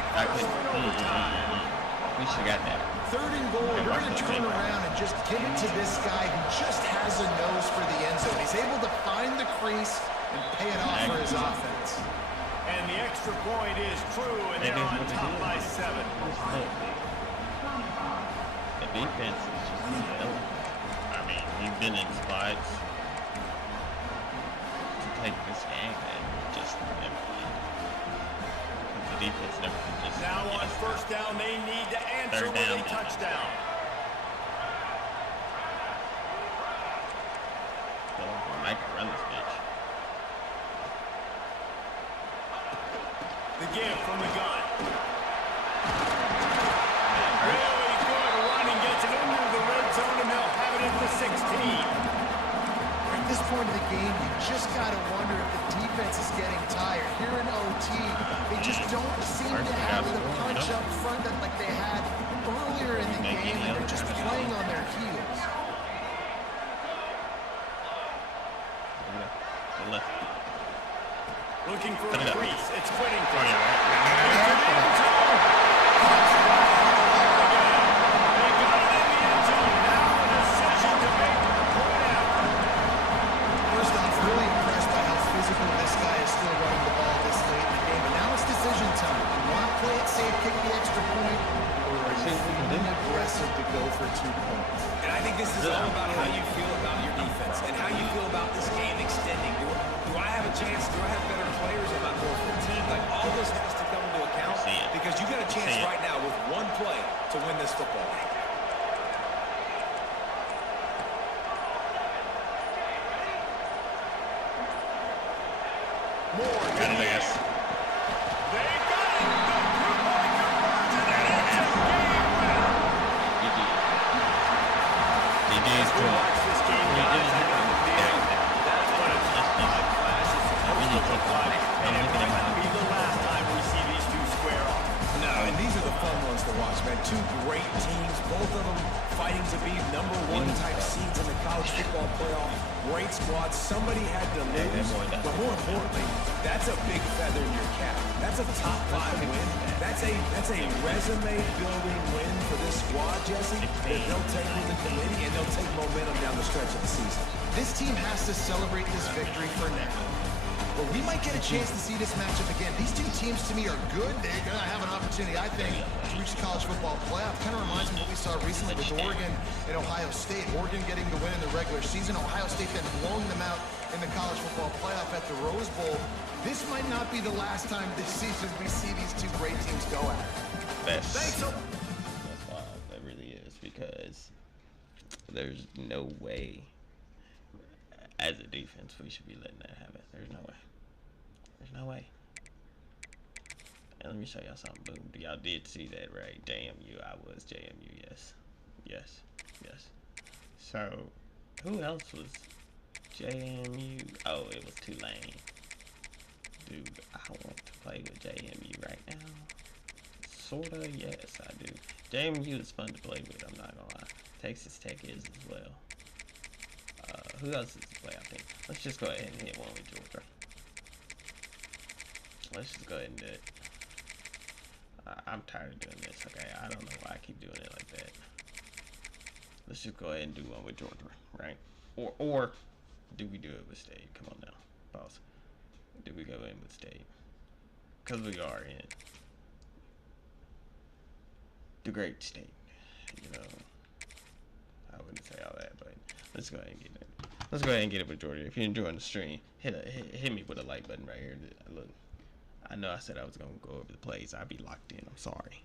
We should have got that. Third and goal, you're going to turn around and just give it to this guy who just has a nose for the end zone. He's able to find the crease and pay it off for his offense. And the extra point is true, and they're on top by 7. The defense is just I mean, he's been in spots to take this game and just never did. The defense never can just Now on first down, they need to answer with a touchdown. I can run this bitch. The give from the gun. Really good running, gets it into the red zone, and they'll have it at the 16. At this point of the game, you just got to wonder if the defense is getting tired. Here in OT, they just don't seem to have the punch up front that like they had earlier in the game, and they're just playing on their heels. Looking for a crease. It's quitting. Oh, yeah. chance, do I have better players? Am I more fatigued? Like, all this has to come into account because you got a chance right now with one play to win this football game. Two great teams, both of them fighting to be #1 type seeds in the college football playoff. Great squad. Somebody had to lose, but more importantly, that's a big feather in your cap. That's a top 5 win. That's a resume building win for this squad, Jesse, that they'll take with the committee and they'll take momentum down the stretch of the season. This team has to celebrate this victory for now. But we might get a chance to see this matchup again. These two teams, to me, are good. They're going to have an opportunity, I think, to reach the college football playoff. Kind of reminds me of what we saw recently with Oregon and Ohio State. Oregon getting the win in the regular season. Ohio State then blowing them out in the college football playoff at the Rose Bowl. This might not be the last time this season we see these two great teams go at it. That's wild. That really is, because there's no way, as a defense, we should be letting that happen. There's no way. There's no way. And let me show y'all something. Boom. Y'all did see that, right? JMU. I was JMU. Yes. Yes. Yes. So, who else was JMU? Oh, it was Tulane. Dude, I want to play with JMU right now. Sorta, yes, I do. JMU is fun to play with, I'm not gonna lie. Texas Tech is as well. Who else is to play, I think? Let's just go ahead and hit one with Georgia. Let's just go ahead and do it. I'm tired of doing this, okay? I don't know why I keep doing it like that. Let's just go ahead and do one with Georgia, right? Or do we do it with State? Come on now, boss. Do we go in with State? Because we are in the great State, you know. I wouldn't say all that, but let's go ahead and get it. Let's go ahead and get it with Georgia. If you're enjoying the stream, hit me with a like button right here. Look, I know I said I was gonna go over the plays. I'd be locked in. I'm sorry.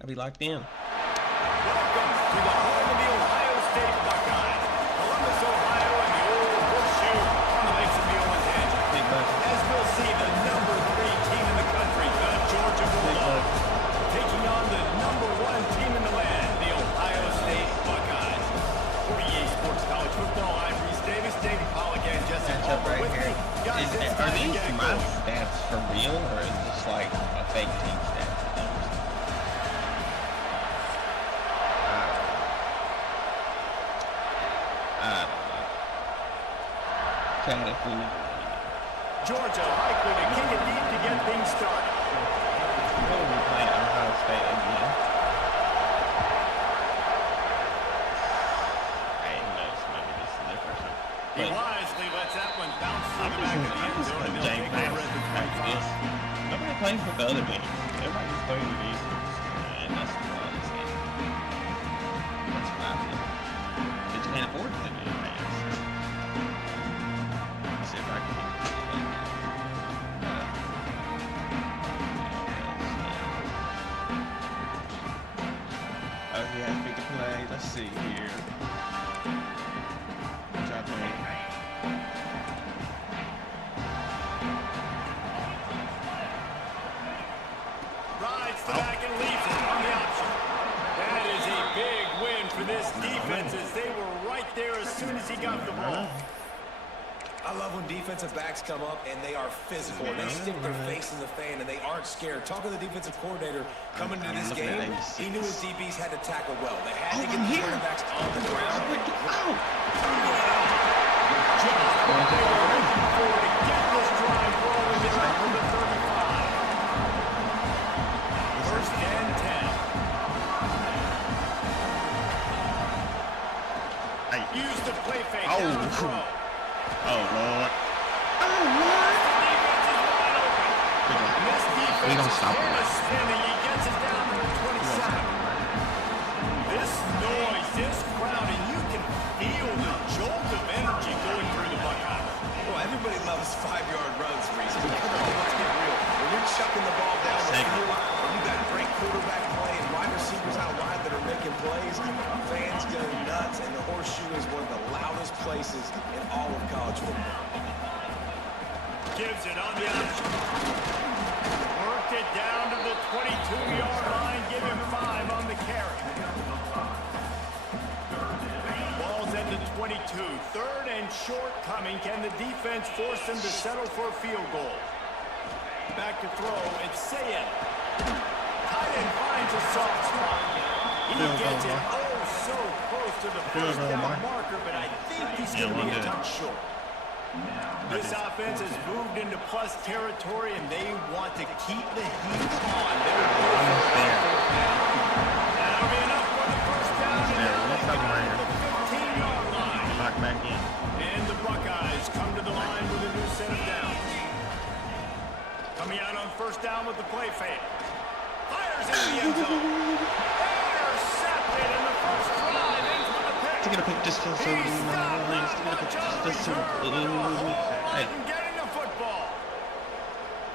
I'll be locked in. Welcome to the home of the Ohio State Buckeyes, Columbus, Ohio, and the old horseshoe on the lakes of Neal and Tangent. As we'll see, the #3 team in the country, the Georgia Bulldogs, taking on the #1 team in the land, the Ohio State Buckeyes. For EA Sports College Football, I'm Reese Davis, David Pollack, and Jesse Palmer with me. Guys, are these my stats for real, or is this like a fake team stats? Georgia likely to kick it deep to get things started. We'll be playing Ohio State again. Hey, nice. Maybe this is their first time. He wisely lets that one bounce to the back of the end zone and they'll take over at the 25. Nobody plays with the other teams. Everybody just plays with these teams. And that's the problem this game. That's what I feel. But you can't afford to play with fans. Let's see if I can. Oh, he has picked a play. Let's see here. What y'all think? Rides the back and leaves it on the option. That is a big win for this defense as they were right there as soon as he got the ball. I love when defensive backs come up and they are physical. They stick their face in the fan and they aren't scared. Talking to the defensive coordinator coming into this game, he knew his DBs had to tackle well. They had to get the quarterbacks on the ground. They were looking forward to get this drive rolling down from the 35. First and 10. Use the play fake down the throw. Oh, Lord. The defense is wide open. And this defense is spinning. He gets it down to the 27. This noise, this crowd, and you can feel the jolt of energy going fans, and the horseshoe is one of the loudest places in all of college football. Gives it on the option. Worked it down to the 22-yard line. Give him 5 on the carry. Ball's at the 22. 3rd and short coming. Can the defense force them to settle for a field goal? Back to throw. It's Sayed. Tight end finds a soft spot. He gets it so close to the first down marker, but I think he's going to be a touch short. This offense has moved into plus territory, and they want to keep the heat on. That'll be enough for the first down. The 15-yard line. Knock back in. And the Buckeyes come to the line with a new set of downs. Coming out on first down with the play fake. Fires in the end zone. Intercepted in the first drive. Ends with a pick. Taking a pick just so hey. Getting the football.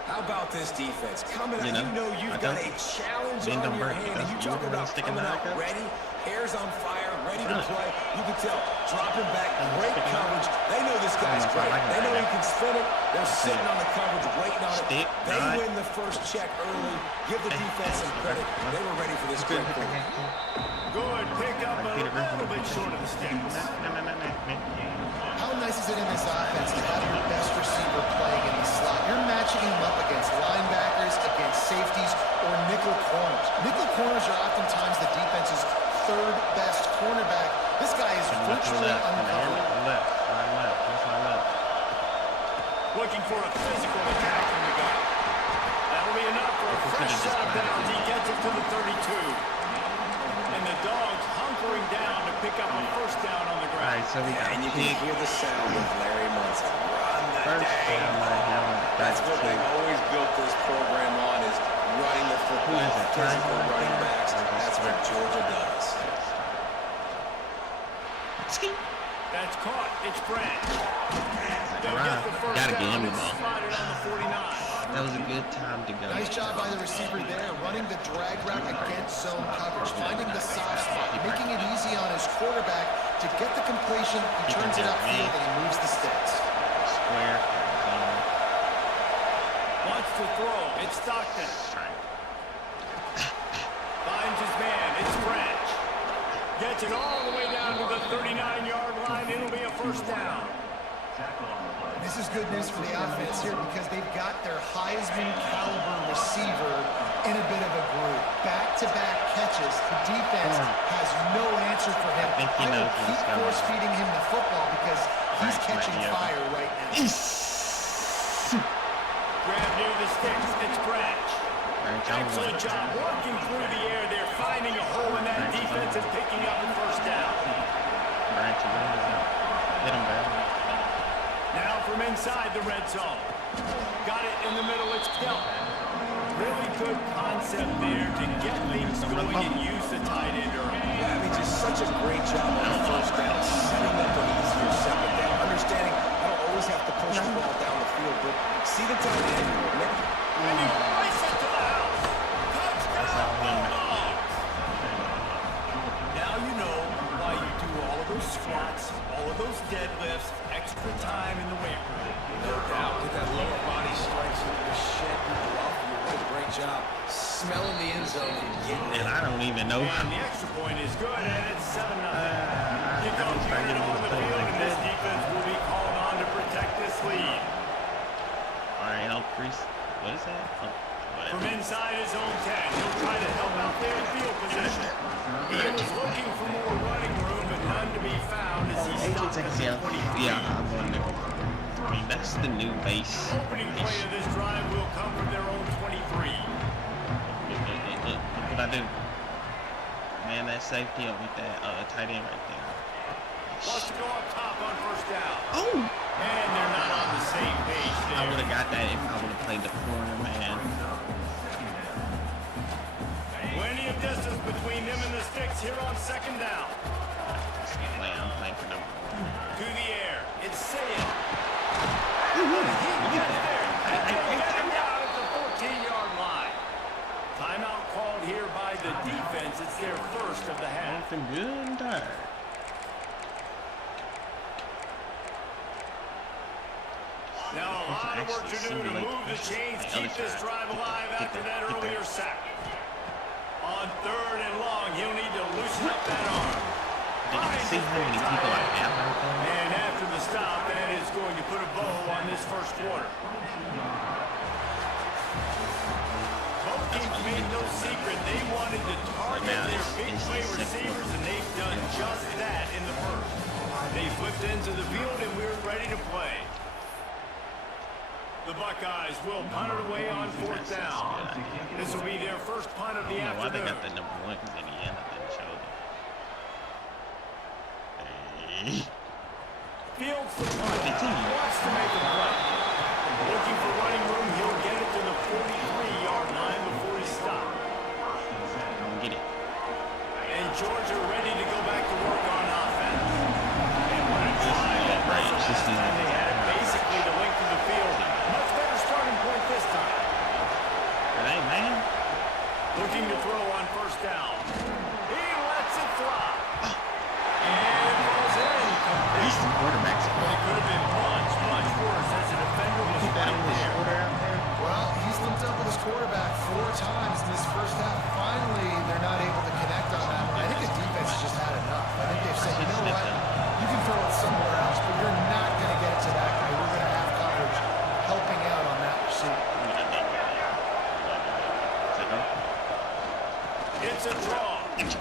How about this defense? Coming out, you know you've got a challenge on your hand. And you talk about coming out ready, hairs on fire, ready to play. You can tell, dropping back, great coverage. They know this guy's great. They know he can spin it. They're sitting on the coverage, waiting on it. They win the first check early. Give the defense some credit. They were ready for this great play. Good pick up, a little bit short of the sticks. How nice is it in this offense to have your best receiver playing in the slot? You're matching him up against linebackers, against safeties, or nickel corners. Nickel corners are oftentimes the defense's 3rd best cornerback. This guy is virtually uncovered. Looking for a physical attack from the guy. That'll be enough for a fresh set of downs. He gets it to the 32. And the Dogs hunkering down to pick up a first down on the ground. All right, so we got and you can hear the sound of Larry Munson. Run the day. That's what they've always built this program on, is running the football, physical running backs. That's what Georgia does. That's caught. It's Branch. Gotta get him the ball. That was a good time to go. Nice job by the receiver there, running the drag route against zone coverage, finding the soft spot, making it easy on his quarterback to get the completion. He turns it upfield and he moves the sticks. Square. Wants to throw. It's Stockton. Finds his man. It's Branch. Gets it all the way down to the 39-yard line. It'll be a first down. This is good news for the offense here because they've got their Heisman caliber receiver in a bit of a groove. Back-to-back catches. The defense has no answer for him. I will keep force-feeding him the football because he's catching fire right now. Grab near the sticks. It's Branch. Excellent job working through the air. They're finding a hole in that defense and picking up the first down. Branch, hit him back. Now from inside the red zone. Got it in the middle. It's Kelton. Really good concept there to get things going and use the tight end early. Yeah, I mean, just such a great job on the first down, setting up an easier second down. Understanding I don't always have to push the ball down the field, but see the tight end. And he rice it to the house. Touchdown, Bulldogs. Now you know why you do all of those squats, all of those deadlifts, extra time in the weight room. No doubt, with that lower body strength, the shed you off. You did a great job smelling the end zone and getting it. And I don't even know. And the extra point is good, and it's 7-0. You don't turn it on the field, and this defense will be called on to protect this lead. All right, help Priest. What is that? Oh, from inside his own 10, he'll try to help out there in field position. He was looking for more running room, but none to be found as he stopped at the 23. Yeah, I'm wondering. I mean, that's the new base. Opening play of this drive will come from their own 23. Look what I do. Man, that safety up with that tight end right there. Wants to go up top on first down. Oh! And they're not on the same page there. I would have got that if I would have played the corner, man. Plenty of distance between them and the sticks here on second down. I'm playing for number 1. To the air. It's Sayed. He gets there. And they get him down at the 14-yard line. Timeout called here by the defense. It's their first of the half. Something good and tired. of work to do to move the chains, keep this drive alive after that earlier sack. On 3rd and long, he'll need to loosen up that arm. Did you see how many people I have right there? And after the stop, that is going to put a bow on this first quarter. Both teams made no secret they wanted to target their big play receivers, and they've done just that in the first. They flipped into the field, and we're ready to play. The Buckeyes will punt it away on 4th down. This will be their first punt of the afternoon. Why they got the number 1? Because in the end, I didn't show them. Fields the punt. Wants to make a play. Looking for running room, he'll get it to the 43-yard line before he stops. Don't get it. And Georgia ready to go back to work on offense. And what a drive. They had basically the length of the field. Much better starting point this time. Hey, man. Looking to throw on 1st down. He lets it fly. And goes in. These quarterbacks. But it could have been much worse as a defender was right there. Well, he's limped up with his quarterback 4 times in this first half. Finally, they're not able to connect on that one. I think the defense just had enough. I think they've said, you know what, you can throw it somewhere else, but you're not going to get it to that guy. We're going to have coverage helping out on that receiver. It's a draw. Breaks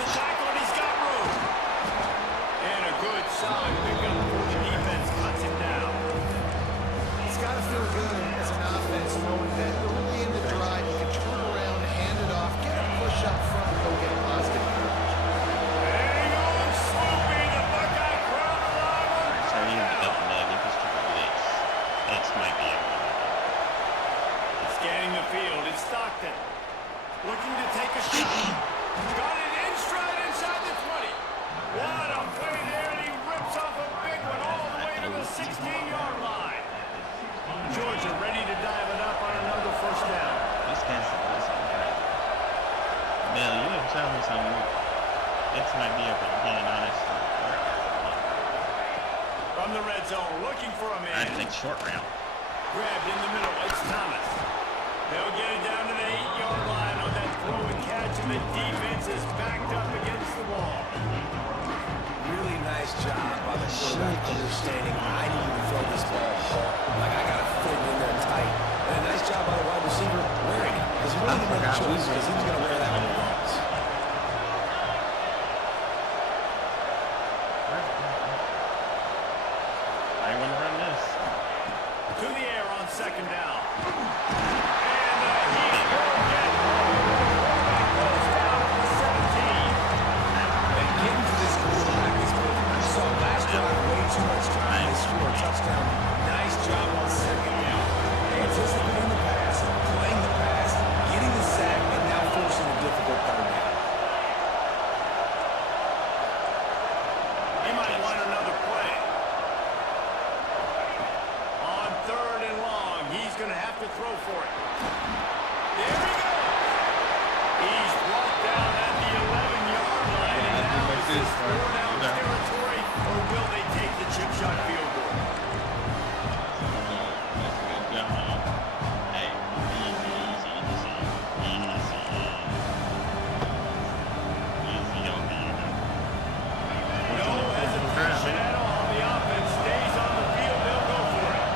a tackle and he's got room. And a good solid pickup before the defense cuts him down. It's got to feel good as an offense knowing that early in the drive you can turn around, hand it off, get a push up front, and go get a positive coverage. Hang on, Swoopy, the Buckeye crowd alive. So you have to up if it's triple X. X might be able to. Scanning the field, it's Stockton. Looking to take a shot. Got it in stride inside the 20. What a play there, and he rips off a big one all the way to the 16-yard line. Georgia ready to dive it up on another 1st down. These guys are something right. Bill, you have shown me something. X might be able to gain honest. From the red zone, looking for a man. I think short route. Grabbed in the middle, it's Thomas. They'll get it down to the 8-yard line on that throw and catch, and the defense is backed up against the wall. Really nice job by the quarterback understanding I need to throw this ball hard. Like I got to fit it in there tight. And a nice job by the wide receiver wearing it. Because he really didn't have a choice because he was going to wear that when he runs. I want to run this. To the air on 2nd down. And he will get quarterback goes down at the 17. And getting to this quarterback is good. You saw last drive way too much time. They score a touchdown. Nice job on 2nd down. Anticipating the pass, playing the pass, getting the sack, and now forcing a difficult 3rd down. He might want another play. On 3rd and long, he's going to have to throw for it. There he goes. He's brought down at the 11-yard line, and now is this 4-down territory, or will they take the chip shot field goal? No hesitation at all. The offense stays on the field. They'll go for it.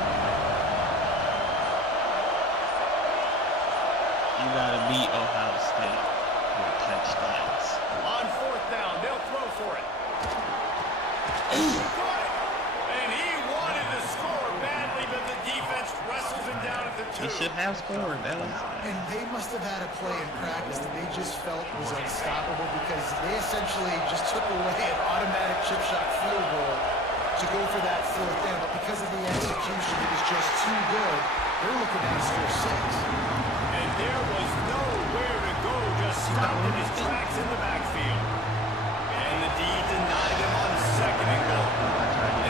You gotta beat Ohio State with touchdowns. On 4th down, they'll throw for it. And he wanted to score badly, but the defense wrestles him down at the 2. He should have scored. That was. And they must have had a play in practice that they just felt was unstoppable because they essentially just took away an automatic chip shot field goal to go for that 4th down. But because of the execution, it was just too good. They're looking at a score 6. And there was nowhere to go, just stopped in his tracks in the backfield. And the D denied him on 2nd and goal.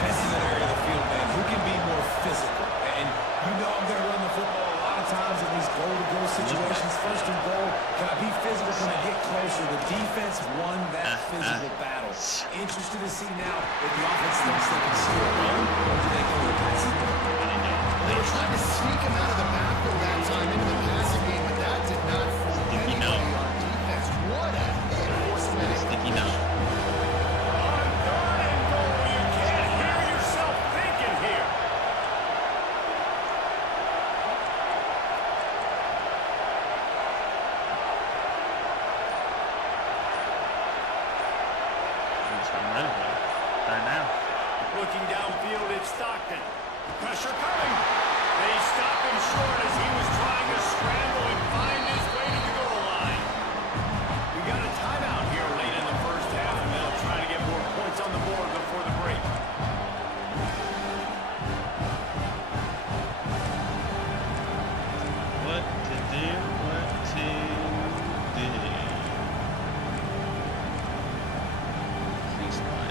And this is an area of the field, man, who can be more physical. And you know I'm going to run the football a lot of times in these goal-to-go situations. 1st and goal, can I be physical? Can I get closer? The defense won that physical battle. Interested to see now if the offense thinks they can still run, or do they go to the passing game? They were trying to sneak him out of the backfield that time into the passing game, but that did not fool anybody on defense. What a hit. Sticky now. On third and goal, you can't hear yourself thinking here. Looking downfield, it's Stockton. Pressure coming. They stop him short as he was trying to scramble and find his way to the goal line. We got a timeout here late in the first half, and they'll try to get more points on the board before the break. What to do? What to do? Please not.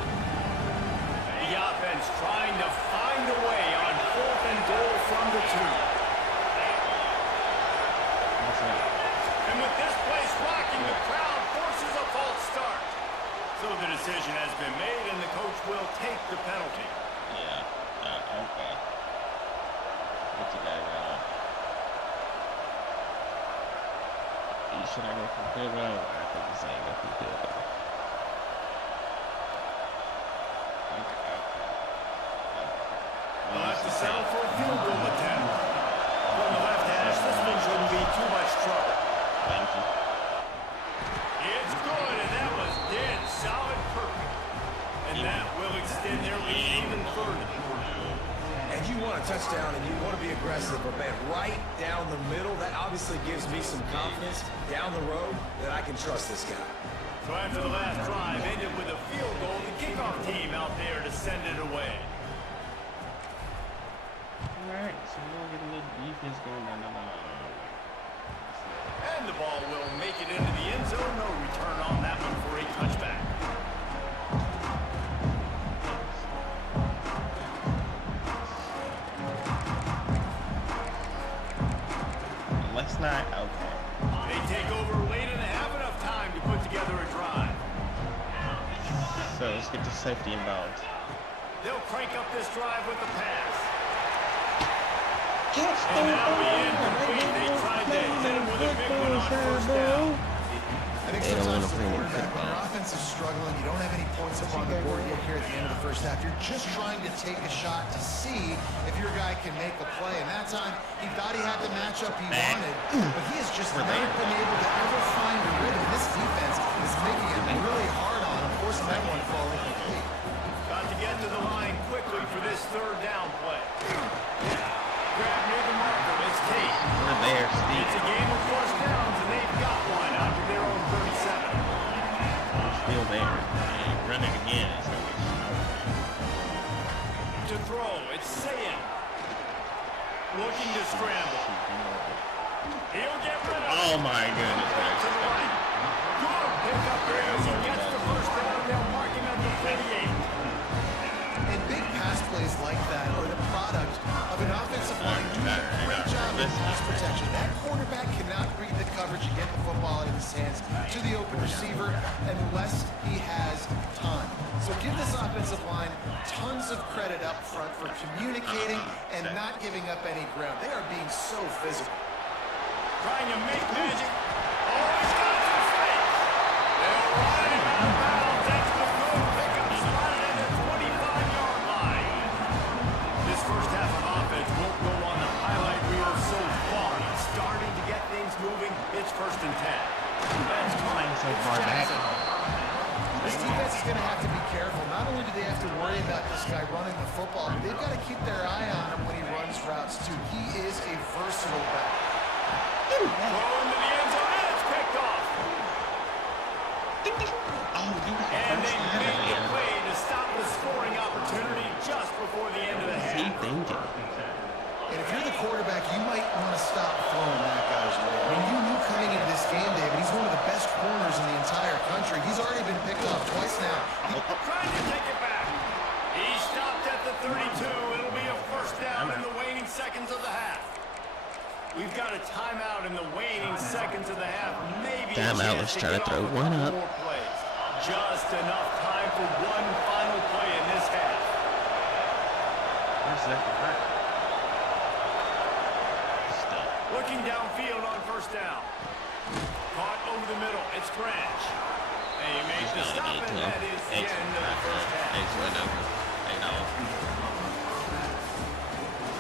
The offense trying to find a way on fourth and goal from the 2. And with this place rocking, the crowd forces a false start. So the decision has been made, and the coach will take the penalty. Yeah. Okay. What you got going on? Should I go for field goal? I think he's saying go for field goal. They'll have to settle for a field goal attempt. From the left hash, this one shouldn't be too much trouble. Thank you. It's good, and that was dead solid perfect. And that will extend their lead even further. And you want a touchdown and you want to be aggressive, but man, right down the middle, that obviously gives me some confidence down the road that I can trust this guy. So after the last drive ended with a field goal, the kickoff team out there to send it away. Alright, so we'll get a little defense going on. And the ball will make it into the end zone. No return on that one for a touchback. Let's not. Okay. They take over late and have enough time to put together a drive. So let's get the safety involved. They'll crank up this drive with the pass. Catch And that'll be incomplete. They tried to hit him with a big one on first down. I think sometimes the quarterback, when your offense is struggling, you don't have any points up on the board yet here at the end of the first half. You're just trying to take a shot to see if your guy can make a play. And that time, he thought he had the matchup he wanted, but he has just not been able to ever find a rhythm. This defense is making it really hard on him, forcing that one to fall incomplete. Got to get to the line quickly for this third down play. Grab near the marker. It's Tate. We're there, Steve. It's a game of first downs, and they've got one out to their own 37. We're still there. And run it again. To throw, it's Sayin. Looking to scramble. He'll get rid of it. Oh my goodness. To the right. Good pick up there as he gets the first down. They'll mark him at the 38. And big pass plays like that are the product of an offensive line doing a great job in pass protection. That quarterback cannot read the coverage and get the football out of his hands to the open receiver unless he has time. So give this offensive line tons of credit up front for communicating and not giving up any ground. They are being so physical. Trying to make magic. Oh, he's got some space. They'll run him out of bounds. That's the good pickup. Spotted at the 25-yard line. This first half of offense won't go on the highlight reel so far. He's starting to get things moving. It's 1st and 10. That's coming So far back. This defense is going to have to be careful. Not only do they have to worry about this guy running the football, but they've got to keep their eye on him when he runs routes too. He is a versatile back. Throw into the end zone, and it's picked off. And they made the play to stop the scoring opportunity just before the end of the half. He thinking. And if you're the quarterback, you might want to stop throwing that guy's way. I mean, you knew coming into this game, David, he's one of the best corners in the entire country. He's already been picked off twice now. Trying to take it back. He stopped at the 32. It'll be a first down in the waning seconds of the half. We've got a timeout in the waning seconds of the half. Maybe Timeout, let's try to throw one up. just enough time for one final play in this half. Where's that? Looking downfield on first down. Caught over the middle. It's Branch. And he makes the stop, and that is the end of the first half.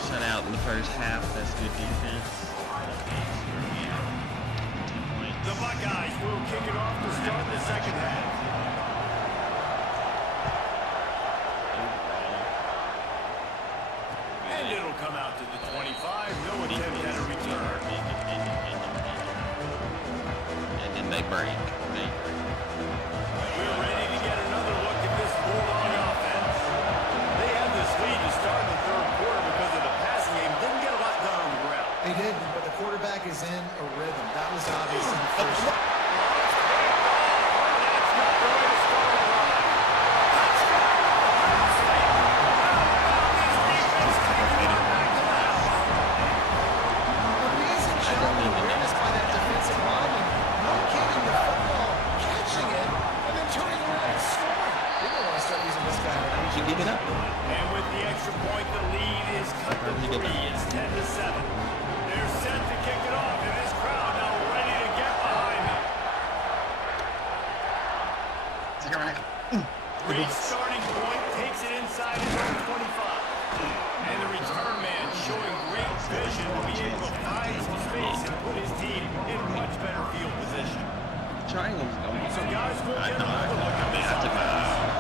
Shut out in the first half. That's good defense. 2 points. The Buckeyes will kick it off to start the second half. And it'll come out to the 25. No attempt at a return. And then they break. We're ready to get another look at this Bulldog offense. They had this lead to start the third quarter because of the passing game. Didn't get a lot done on the ground. They did, but the quarterback is in a rhythm. That was obvious in the first half. That's not the way to start a drive. Touchdown! This defense taking it back to that. Amazing job of awareness by that defensive lineman. Locating the football, catching it, and then turning around and scoring. They don't want to start using this guy. You give it up. And with the extra point, the lead is cut to 3. It's 10-7. They're set to kick it off, and this crowd now ready to get behind them. Reed's starting point takes it inside his own 25. And the return man showing great vision to be able to find some space and put his team in much better field position. Triangles going. So guys, we'll get another look at this offense.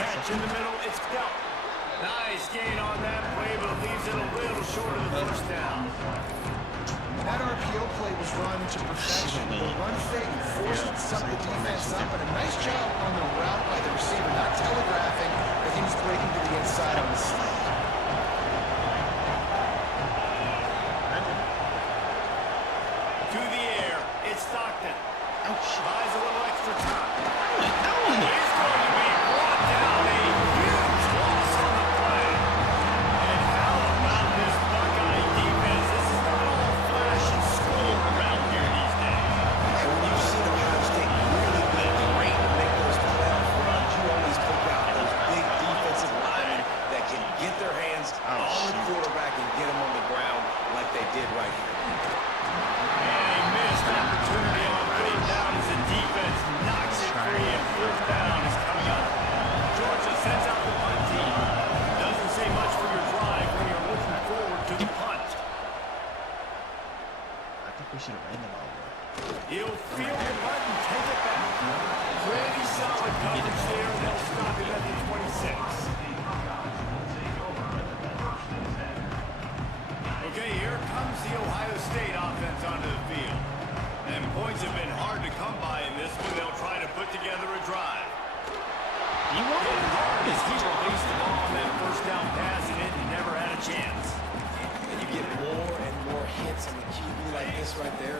Catch in the middle, it's Delp. Nice gain on that play, but it leaves it a little short of the first down. That RPO play was run to perfection. The run fake forced the defense up, and a nice job on the route by the receiver, not telegraphing that he was breaking to the inside on the slant. To the air, it's Stockton. Buys a little extra time. He's going to be brought down. A huge loss on the play. And how about this Buckeye defense? This is not all flash and score around here these days. And when you've seen Ohio State really been great to make those playoff runs, you always pick out those big defensive linemen that can get their hands on the quarterback and get him on the ground like they did right here. And a missed opportunity on third down as the defense knocks it free, and fourth down is coming up. Georgia sends out the punt team. Doesn't say much for your drive when you're looking forward to the punt. I think we should have ran the ball. He'll field the punt and take it back. Pretty solid coverage there, and they'll stop him at the 26. Okay, here comes the Ohio State offense onto the field. And points have been hard to come by in this one. They'll try to put together a drive. You want Hit hard as he released the ball on that first down pass, and it never had a chance. And you get more and more hits on the QB like this right there.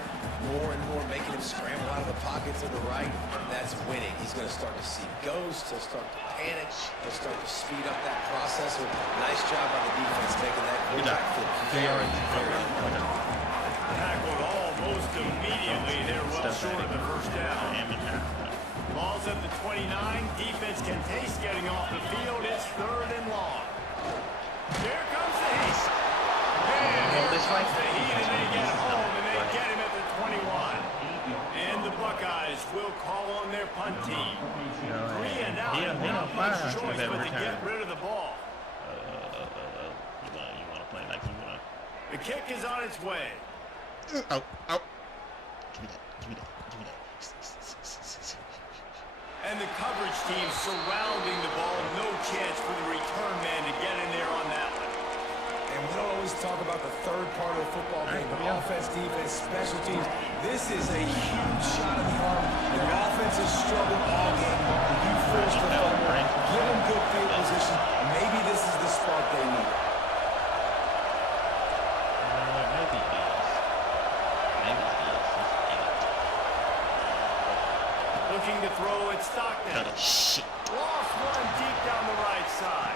More and more making him scramble out of the pocket to the right. That's winning. He's going to start to see ghosts. He'll start to panic. He'll start to speed up that process. So nice job by the defense making that quarterback fit very important. Tackled almost immediately. They're well short of the first down. Ball's at the 29. Defense can taste getting off the field. It's third and long. Here comes the heat. And here comes the heat, and they get home, and they get him at the 21. And the Buckeyes will call on their punt team. 3 and out, and not much choice but to get rid of the ball. You want to play like you want. The kick is on its way. Oh. Give me that. And the coverage team surrounding the ball. No chance for the return man to get in there on that one. And we don't always talk about the third part of the football game, the offense, defense, special teams. This is a huge shot in the arm. And the offense has struggled all game long. You force the fumble, give them good field position. Maybe this is the spark they need. Looking to throw at Stockton. Shit. Lost one deep down the right side.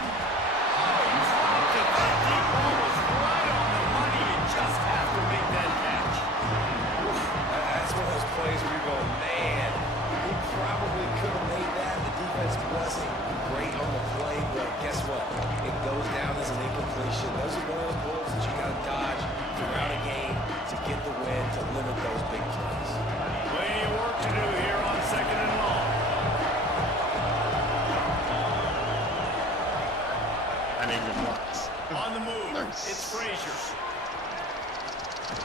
Oh, he dropped it. That deep ball was right on the money. You just have to make that catch. could have made that. The defense wasn't great on the play, but guess what? It goes down as an incompletion. Those are one of those balls that you got to dodge throughout a game to get the win, to limit those big plays. Plenty of work to do here on 2nd and long. I need the blocks. On the move, it's Frazier.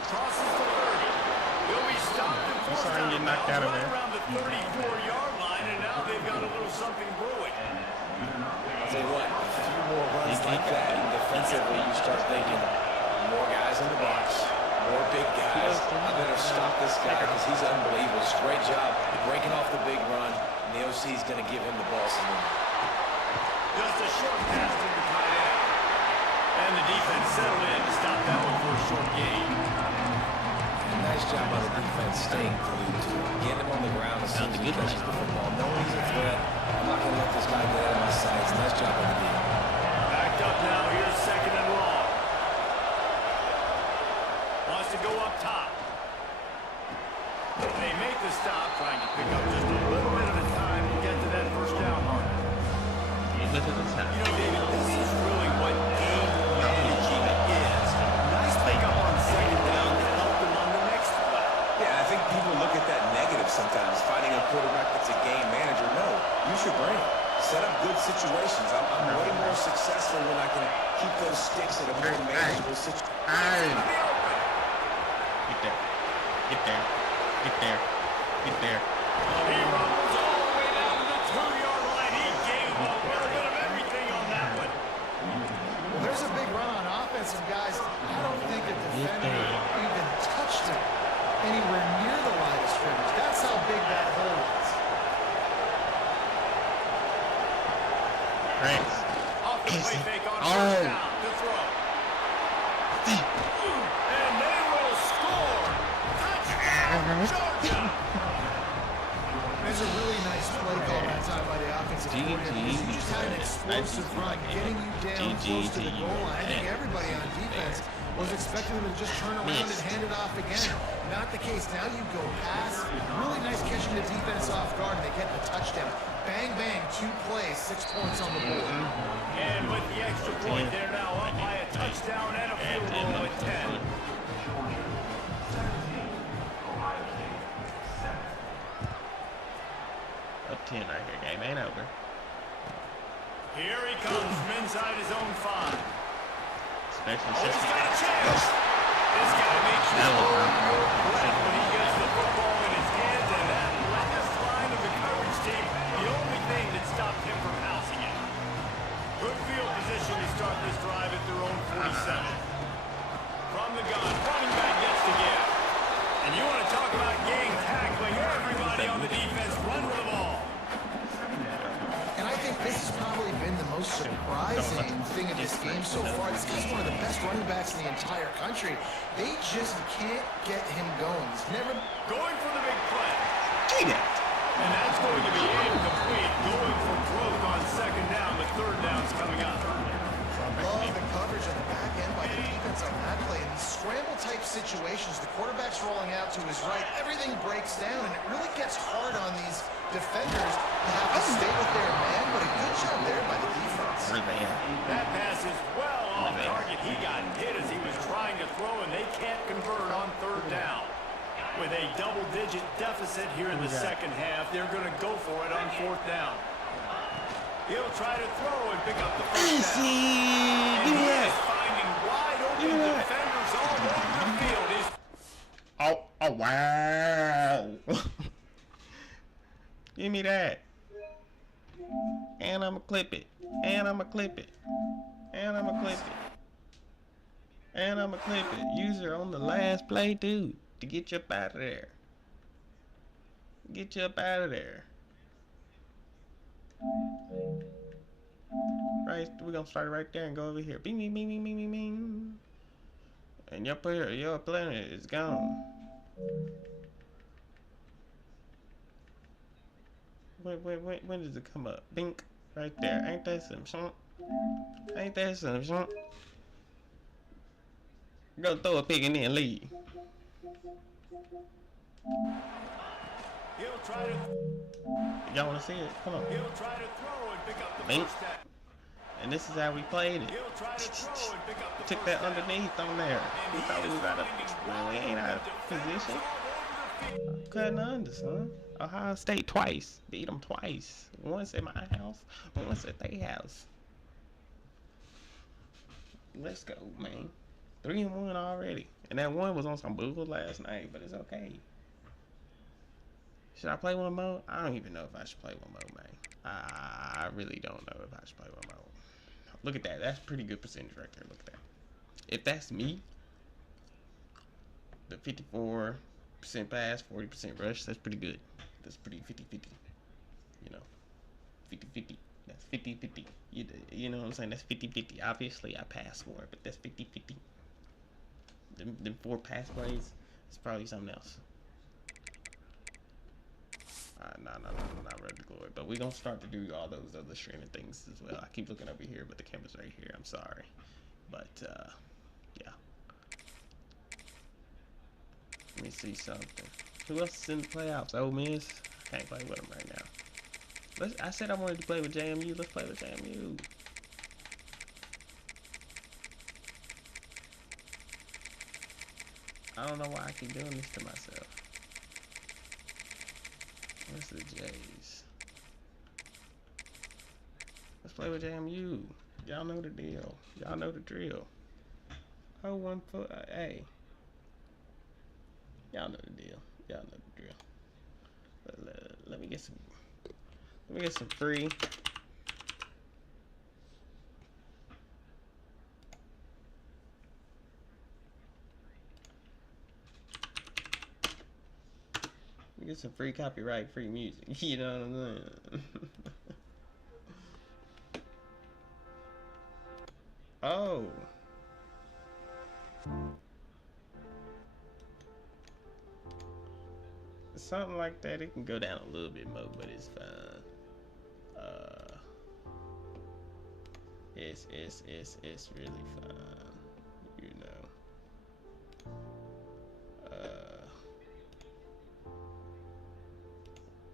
Crosses the 30. He'll be stopped and forced sorry you out knocked out of right there. around the 34-yard line, and now they've got a little something brewing. I'll tell you what, a few more runs like that, and defensively you start thinking, more guys in the box, more big guys. I better stop this guy because he's unbelievable. It's a great job breaking off the big run, and the OC is going to give him the ball some more. Just a short pass to the tight end. And the defense settled in to stop that one for a short gain. And nice job by the defense staying glued to him, getting him on the ground as soon as he touches the football. Knowing he's a threat, I'm not going to let this guy get out of my sights. Nice job by the defense. Backed up now, here's 2nd and long. Wants to go up top. They make the stop, trying to pick up just a little bit of the time to get to that first down mark. You know, David, this is really what game managing is. Nice pickup on 2nd down to help them on the next play. Yeah, I think people look at that negative sometimes, finding a quarterback that's a game manager. No, use your brain. Set up good situations. I'm way more successful when I can keep those sticks at a more manageable situation. Get there. Get there. Get there. Get there. He rumbles all the way down to the 2-yard line. He gave up a little bit of everything on that one. Well, there's a big run on offense, and guys, I don't think a defender even touched him anywhere near the line of scrimmage. That's how big that hole was. Thanks. Off the play fake on first down to throw. And they will score. Touchdown, Georgia. There's a really nice play call that time by the offensive coordinator. You just had an explosive run getting you down close to the goal line. I think everybody on defense was expecting them to just turn around and hand it off again. Not the case. Now you go pass. Really nice catching the defense off guard, and they get the touchdown. Bang, bang, 2 plays, 6 points on the board. And with the extra point, they're now up by a touchdown and a field goal at 10. Up 10 right here. Game ain't over. Here he comes from inside his own 5. Especially Oh, since he's got a chance. This guy makes you hold your breath when he gets the football in his hands, and that last line of the coverage team, the only thing that stopped him from housing it. Good field position to start this drive at their own 47. From the gun, running back gets the give. And you want to talk about gang tackling, everybody on the defense run with the ball. And I think this has probably been the most surprising thing of this game so far. This guy's one of the best running backs in the entire country. They just can't get him going. He's never Going for the big play. Get it. And that's going to be incomplete. Going for broke on 2nd down. The 3rd down's coming up. love the coverage on the back end by the defense on that play. In these scramble-type situations, the quarterback's rolling out to his right. Everything breaks down, and it really gets hard on these defenders to have to stay with their man, but a good job there by the defense. That pass is well off target. He got hit as he was trying to throw, and they can't convert on 3rd down. With a double-digit deficit here in the second half, they're going to go for it on 4th down. He'll try to throw and pick up the first down. And he is finding wide open defenders all over the field. Oh, wow. Give me that. And I'm going to clip it. And I'm going to clip it. And I'm going to clip it. And I'm going to clip it. User on the last play, dude. To get you up out of there. Get you up out of there. Right, we're gonna start right there and go over here. Bing, bing, bing, bing, bing, bing, bing. And your planet is gone. Wait, when does it come up? Bink, right there. Ain't that some shit? Ain't that some shit? Go throw a pig and then leave. He'll try to. Y'all want to see it? Come on. He'll try to throw and pick up the Bink. first down. And this is how we played it. He'll try to throw and pick up the Took first that down. underneath on there. We thought we was out of. Man, we ain't out of position. Cutting under, son. Ohio State twice. Beat them twice. Once at my house, once at their house. Let's go, man. 3-1 already. And that one was on some bull last night, but it's okay. Should I play one more? I don't even know if I should play one more, man. I really don't know if I should play one more. Look at that. That's pretty good percentage right there. Look at that. If that's me, the 54% pass, 40% rush, that's pretty good. That's pretty 50-50. You know, 50-50. That's 50-50. You know what I'm saying? That's 50-50. Obviously, I pass more, but that's 50-50. Them 4 pass plays, it's probably something else. No, not Red Glory. But we're going to start to do all those other streaming things as well. I keep looking over here, but the camera's right here. I'm sorry. But, yeah. Let me see something. Who else is in the playoffs? Ole Miss? I can't play with them right now. I said I wanted to play with JMU. Let's play with JMU. I don't know why I keep doing this to myself. Where's the J's? Let's play with JMU. Y'all know the deal. Y'all know the drill. Oh, 1 foot. Hey. Y'all know the deal. Y'all know the drill. Let me get some. Let me get some free. Get some free copyright free music. You know what I'm saying? Oh. Something like that. It can go down a little bit more, but it's fine. It's really fine. You know.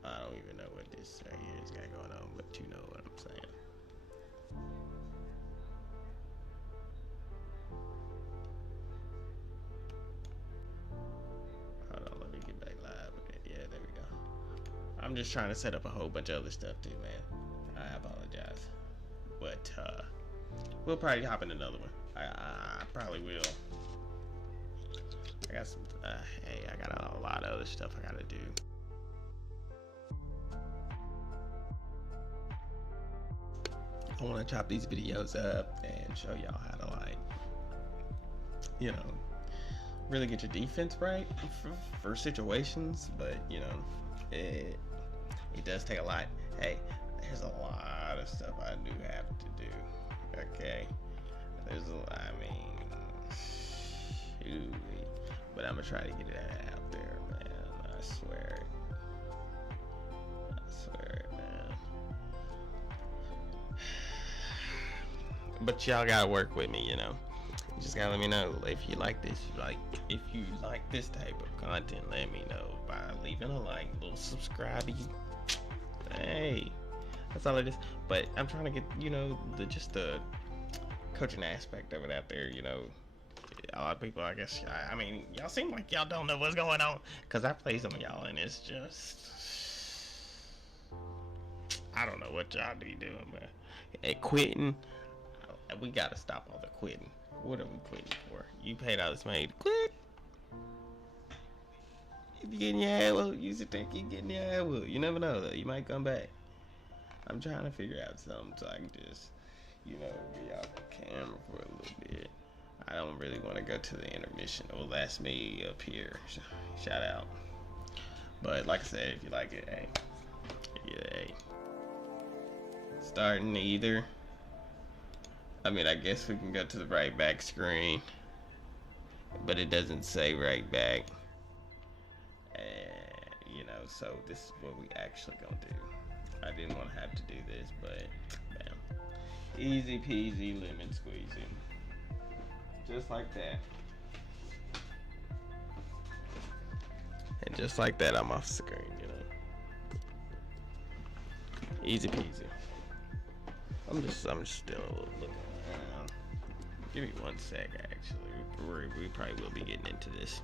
I don't even know what this right here has got going on, but you know what I'm saying. Hold on, let me get back live with it. Yeah, there we go. I'm just trying to set up a whole bunch of other stuff too, man. I apologize. But we'll probably hop in another one. I probably will. I got some hey, I got a lot of other stuff I gotta do. I want to chop these videos up and show y'all how to, like, you know, really get your defense right for situations. But you know, it does take a lot. Hey, there's a lot of stuff I do have to do. Okay, there's I mean, shoot, but I'm gonna try to get it out there, man. I swear it. Man. But y'all gotta work with me, you know. You just gotta let me know if you like this. If you like this type of content, let me know by leaving a like, little subscribe. Hey, that's all it is. But I'm trying to get, you know, just the coaching aspect of it out there. You know, a lot of people, I guess. I mean, y'all seem like y'all don't know what's going on, cause I play some of y'all, and it's just, I don't know what y'all be doing, man. And quitting. We gotta stop all the quitting. What are we quitting for? You paid all this money to quit. If you get in your head, well, you sit there, keep getting your head, well, you never know though. You might come back. I'm trying to figure out something so I can just, you know, be off the camera for a little bit. I don't really want to go to the intermission. Well, that's me up here. Shout out. But like I said, if you like it, hey, yeah, hey. Starting either. I mean, I guess we can go to the right back screen, but it doesn't say right back. And, you know, so this is what we actually gonna do. I didn't want to have to do this, but, bam. Easy peasy lemon squeezing. Just like that. And just like that, I'm off the screen, you know. Easy peasy. I'm just still looking around. Give me 1 sec, actually. We probably will be getting into this.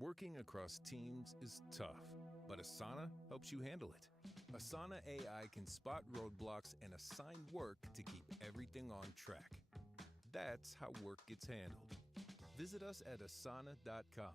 Working across teams is tough, but Asana helps you handle it. Asana AI can spot roadblocks and assign work to keep everything on track. That's how work gets handled. Visit us at asana.com.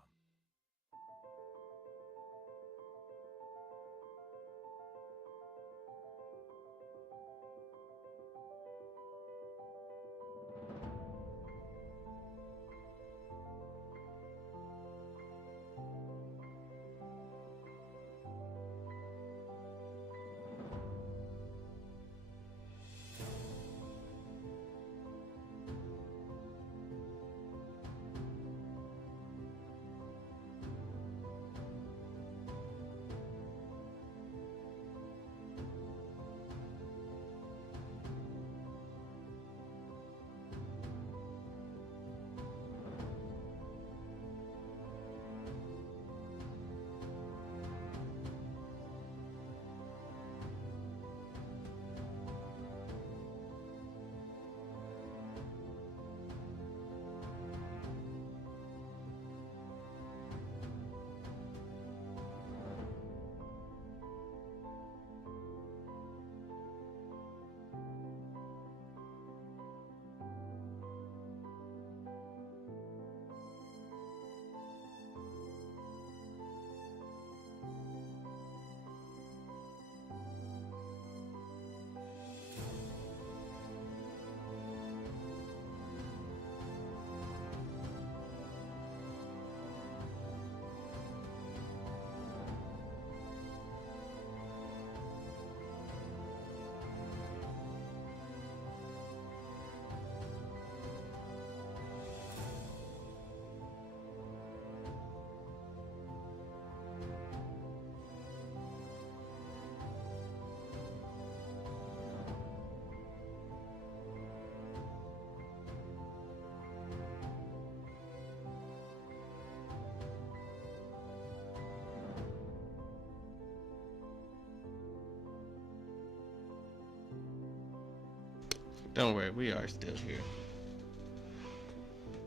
Don't worry, we are still here.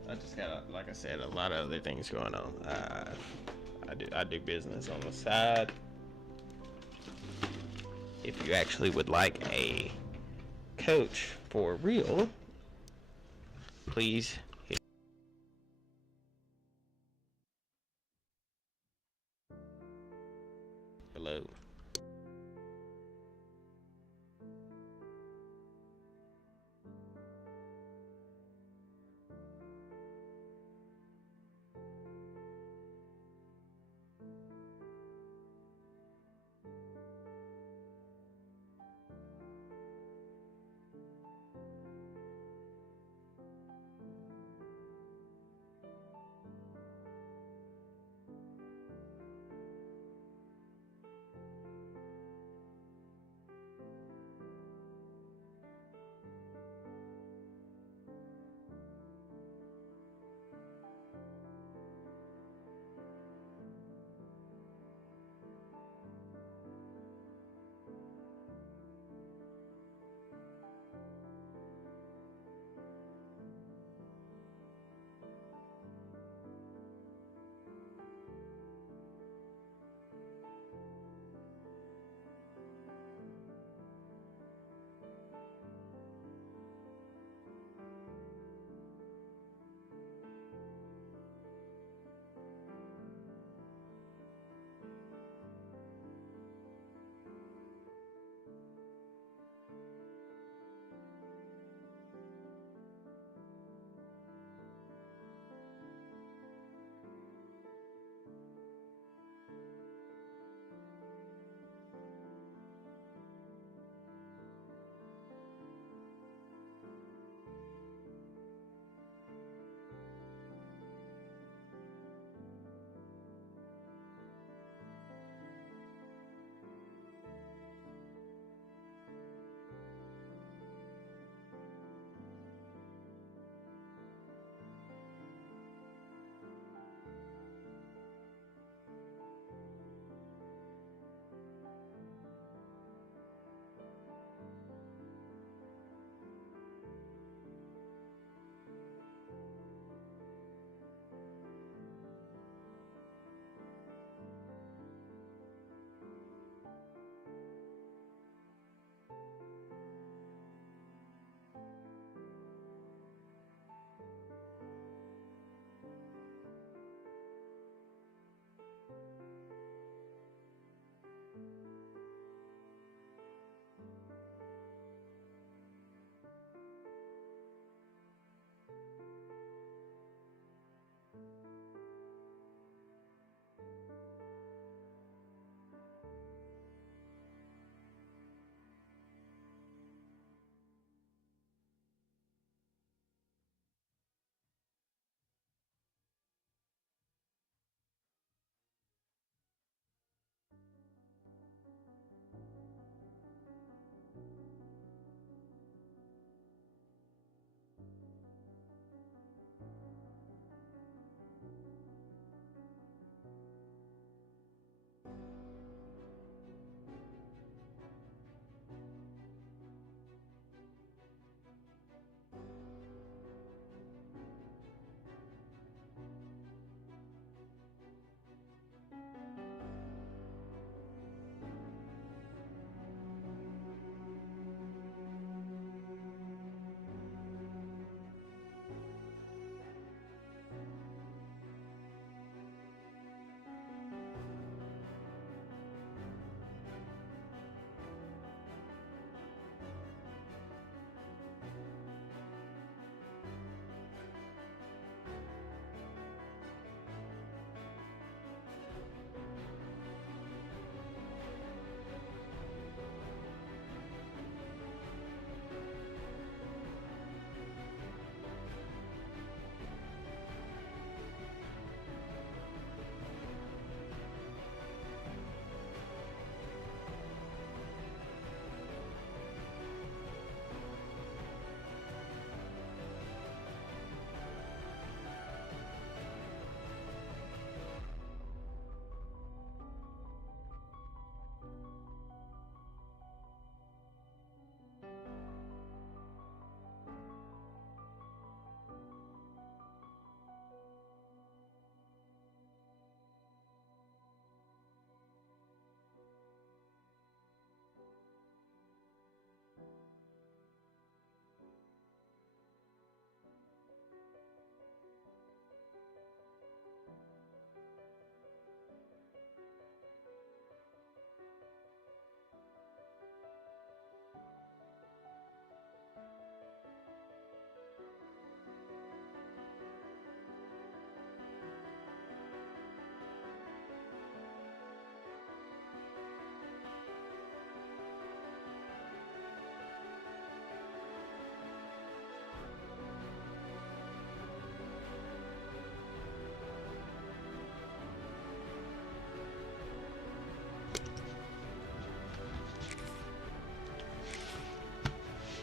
I just got, like I said, a lot of other things going on. I do business on the side. If you actually would like a coach for real, please hit below.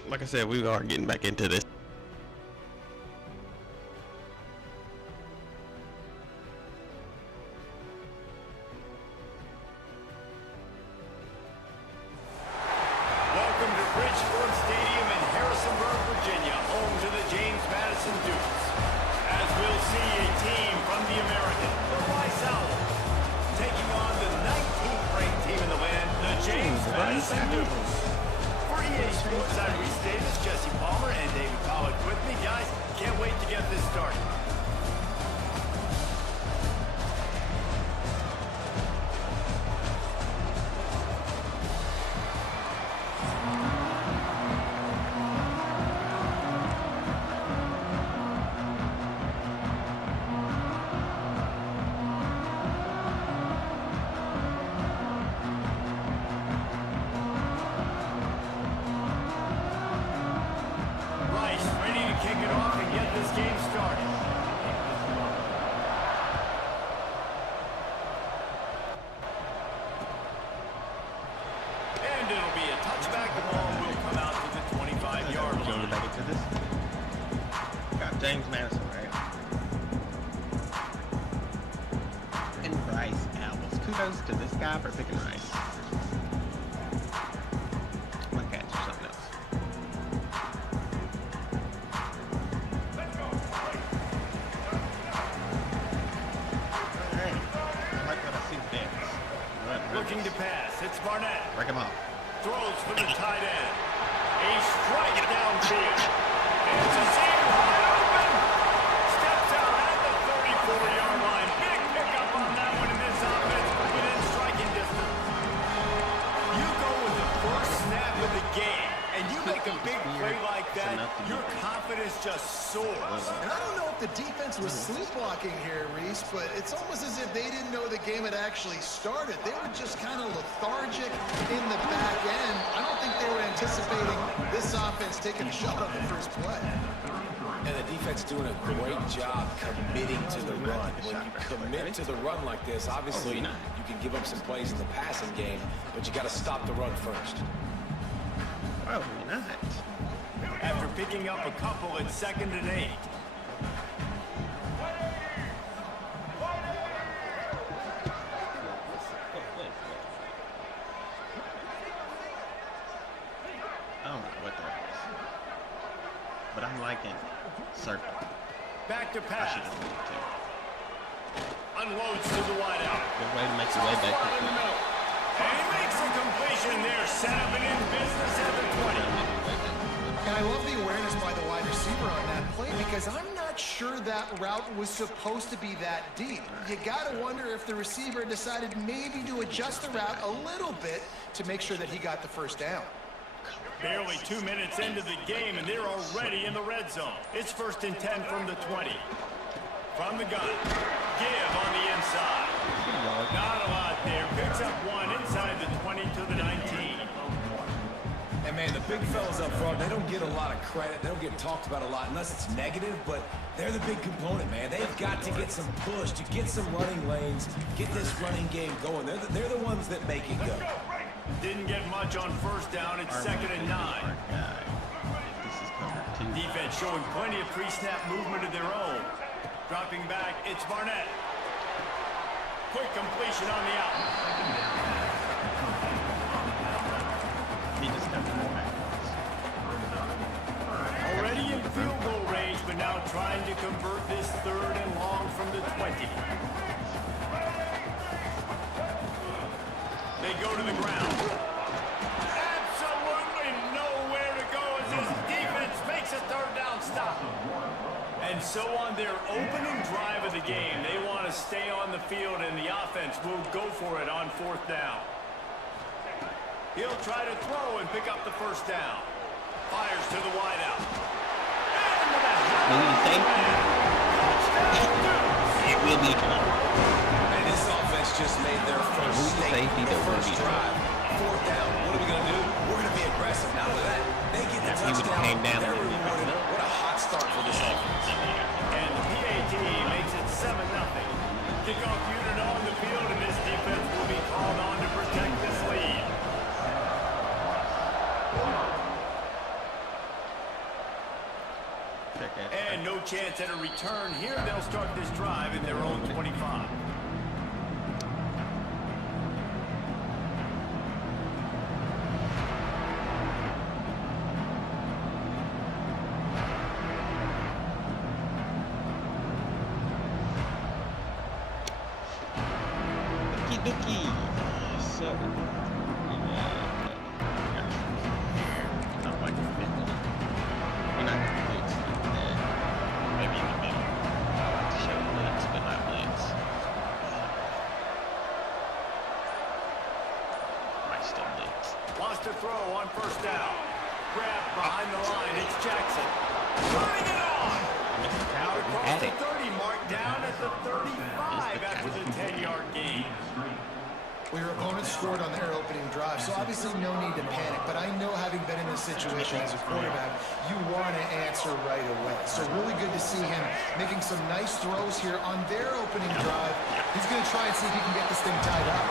like I said, we are getting back into this. Welcome to Bridgeport Stadium in Harrisonburg, Virginia, home to the James Madison Dukes. As we'll see a team from the American, the Rice Owls, taking on the 19th ranked team in the land, the James Madison Dukes. For EA Sports, I'm Reese Davis, Jesse Palmer, and David Pollack with me. Guys, can't wait to get this started. James Madison, right? And Rice Owls. Kudos to this guy for picking Rice. My catch or something else. Alright. I like what I see dance. Looking to pass. It's Barnett. Break him off. Throws for the tight end. A strike downfield. It's a zero wide open. Steps out at the 34-yard line. Big pickup on that one in this offense within striking distance. You go with the first snap of the game, and you make a big play like that, your confidence just soars. And I don't know if the defense was sleepwalking here, Reese, but it's almost as if they didn't know the game had actually started. They were just kind of lethargic in the back end. I don't think they were anticipating this offense taking a shot on the first play. And the defense doing a great job committing to the run. When you commit to the run like this, obviously you can give up some plays in the passing game, but you got to stop the run first. Probably not. After picking up a couple, it's 2nd and 8. I don't know what that is. But I'm liking circle. Back to I pass. should have moved too. Unloads to the wideout. Good way to make your way back to In the middle. And he makes a completion there. Set up and in business at the 20. And I love the awareness by the wide receiver on that play because I'm not sure that route was supposed to be that deep. You got to wonder if the receiver decided maybe to adjust the route a little bit to make sure that he got the first down. Barely 2 minutes into the game, and they're already in the red zone. It's 1st and 10 from the 20. From the gun. Give on the inside. Not a lot there. Picks up one inside the 20 to the 19. And man, the big fellas up front, they don't get a lot of credit. They don't get talked about a lot unless it's negative, but they're the big component, man. They've got to get some push, to get some running lanes, get this running game going. They're the ones that make it go. Didn't get much on first down. It's 2nd and 9. Defense showing plenty of pre-snap movement of their own. Dropping back, it's Barnett. Quick completion on the out. He just got more back. Already in field goal range, but now trying to convert this 3rd and long from the 20. They go to the ground. Absolutely nowhere to go as this defense makes a 3rd down stop. And so on their opening drive of the game, they want to stay on the field, and the offense will go for it on 4th down. He'll try to throw and pick up the first down. Fires to the wideout. It will be fun. And this offense just made their first safety, the first drive. 4th down. What are we going to do? We're going to be aggressive. Not only that, they get the touchdown. Came down They're rewarded. What a hot start for this offense. And the PAT makes it 7-0. Kickoff unit on the field, and this defense will be called on to protect this lead. chance at a return here. They'll start this drive at their own 25. Wants to throw on first down. Grab behind the line. It's Jackson. Turning it on. Out across the 30 mark, down at the 35 after the 10-yard gain. Well, your opponent scored on their opening drive, so obviously no need to panic. But I know, having been in this situation as a quarterback, you want to answer right away. So really good to see him making some nice throws here on their opening drive. He's going to try and see if he can get this thing tied up.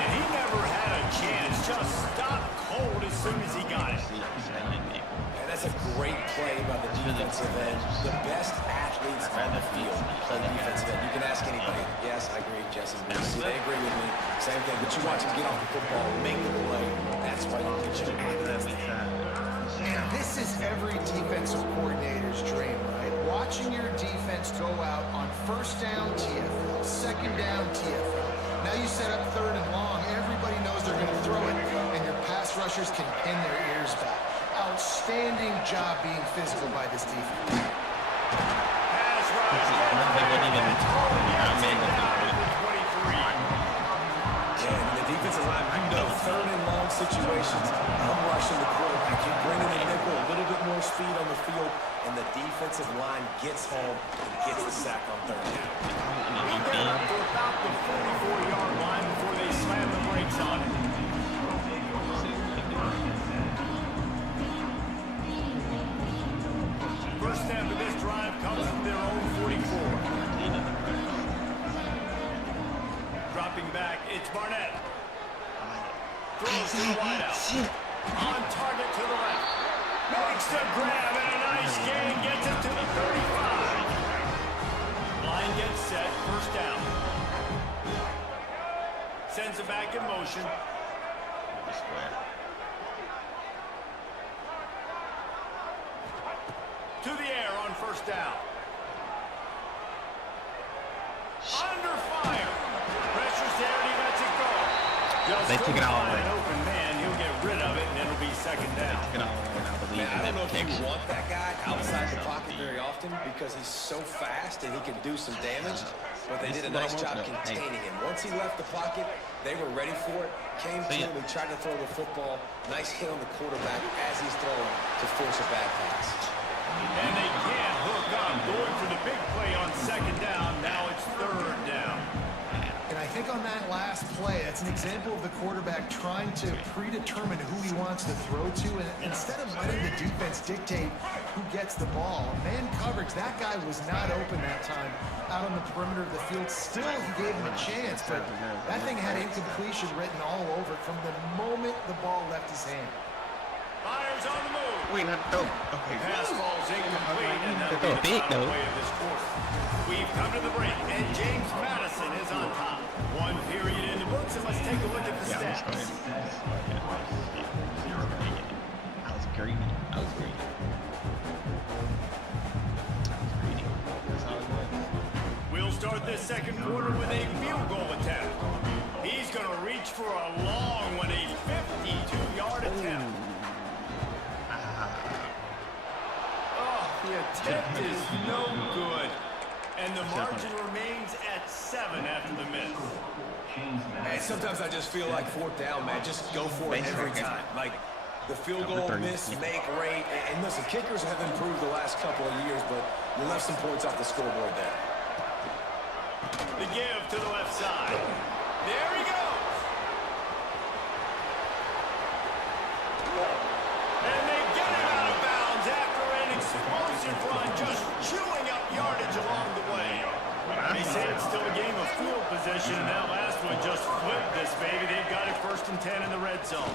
And he never had a chance. Just stopped cold as soon as he got it. And that's a great play by the defensive end. The best athletes on the field play the defensive end. You can ask anybody. Yes, I agree, Jesse. They agree with me. Same thing. But you watch him get off the football, make the play. That's why you get your athletes. And this is every defensive coordinator's dream, right? Watching your defense go out on first down TFL, second down TFL. Now you set up third and long. Everybody knows they're going to throw it, and your pass rushers can pin their ears back. Outstanding job being physical by this defense. Pass rush. And the defensive line, you know, third and long situations, I'm rushing the quarterback. You bring in the nickel, a little bit more speed on the field, and the defensive line gets home and gets the sack on third down. They're up to about the 44-yard line before they slam the brakes on it. First step of this drive comes from their own 44. Dropping back, it's Barnett. Throws to the wideout. On target to the left. Makes the grab and a nice gain. Gets it to the 35. Line gets set, first down. Sends it back in motion. To the air on first down. Under fire. Pressure's there and he lets it go. Just they took it all away. An open man, he'll get rid of it and it'll be second down. I don't know if you want that guy outside the pocket very often because he's so fast and he can do some damage, but they did a nice job containing him. Once he left the pocket, they were ready for it, came to him and tried to throw the football. Nice hit on the quarterback as he's throwing to force a bad pass. And they can't hook up, going for the big play on second down. Now it's third down. And I think on that last play, that's an example of the quarterback trying to predetermine who he wants to throw to, and instead of letting the defense dictate who gets the ball, man coverage, that guy was not open that time out on the perimeter of the field. Still, he gave him a chance, but that thing had incompletion written all over it from the moment the ball left his hand. Fires on the move. Wait, not dope. Okay. Pass ball's incomplete, and that'll be the big, final though. play of this quarter. We've come to the break, and James Madison is on top. One period in the books, and let's take a look at the stats. I was greedy. We'll start this second quarter with a field goal attempt. He's going to reach for a long one, a 52-yard attempt. Oh, the attempt is no good. And the margin remains at 7 after the miss. Man, sometimes I just feel like fourth down, man. Just go for it every time. Like, the field goal miss, make rate. And listen, kickers have improved the last couple of years, but you left some points off the scoreboard there. The give to the left side. There he goes. And they get him out of bounds after an explosive run, just chewing up yardage along the way. They say it's still a game of field position, and that last one just flipped this baby. They've got it 1st and 10 in the red zone.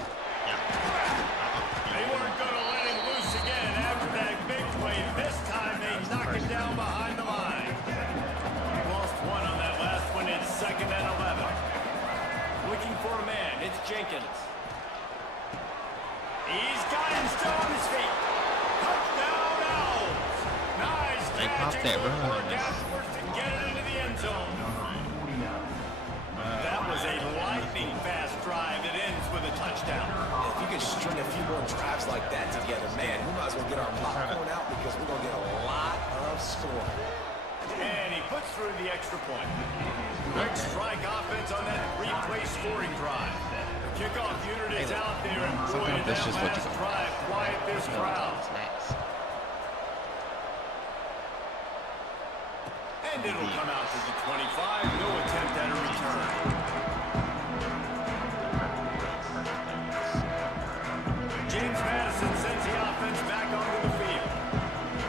They weren't going to let him loose again after that big play. This time they knock him down behind the line. Lost one on that last one. It's 2nd and 11. Looking for a man. It's Jenkins. He's got him still on his feet. Touchdown Owls. Nice catch. And Gilmore downwards to get it into the end zone. That was a lightning fast drive that ends with a touchdown. If you could string a few more drives like that together, man, we might as well get our popcorn out because we're going to get a lot of scoring. And he puts through the extra point. Quick strike offense on that replay scoring drive. The kickoff unit is out there, and boy, did that last drive quiet this crowd. And it'll come out to the 25. No attempt at a return. James Madison sends the offense back onto the field.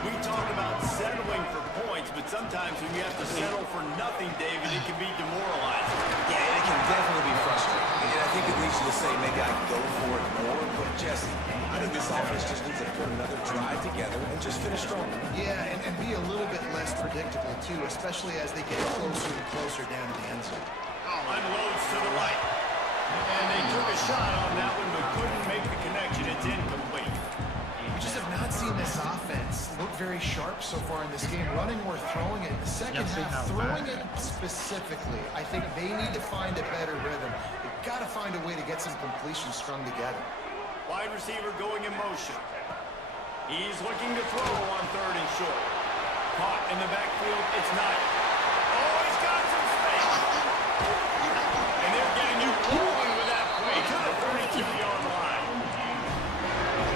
We talk about settling for points, but sometimes when you have to settle for nothing, David, it can be demoralizing. Yeah, it can definitely be frustrating. And I think it leads you to say maybe I can go for it more. But, Jesse, I think this offense just needs to put another drive together and just finish strong. Yeah, and be a little bit less predictable, too, especially as they get closer and closer down to the end zone. Unloads to the right. And they took a shot on that one, but couldn't make the connection. It's incomplete. We just have not seen this offense look very sharp so far in this game, running or throwing it. In the second half, throwing it specifically, I think they need to find a better rhythm. They've got to find a way to get some completions strung together. Wide receiver going in motion. He's looking to throw on 3rd and short. Caught in the backfield. It's not. Oh, he's got some space. And they're getting you rolling with that play to the 32-yard line.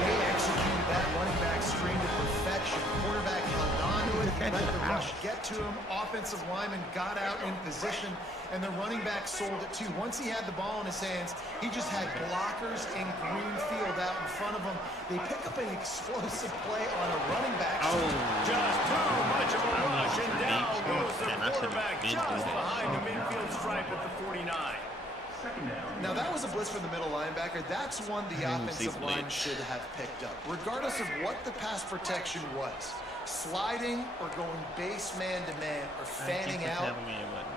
They executed that running back screen to perfection. Quarterback held on to it, let the rush get to him. Offensive lineman got out in position, and the running back sold it too. Once he had the ball in his hands, he just had blockers in green field out in front of him. They pick up an explosive play on a running back. Just too much of a rush, and down goes the quarterback just behind the midfield stripe at the 49. Now that was a blitz from the middle linebacker. That's one the offensive line should have picked up, regardless of what the pass protection was. Sliding or going base man-to-man or fanning out,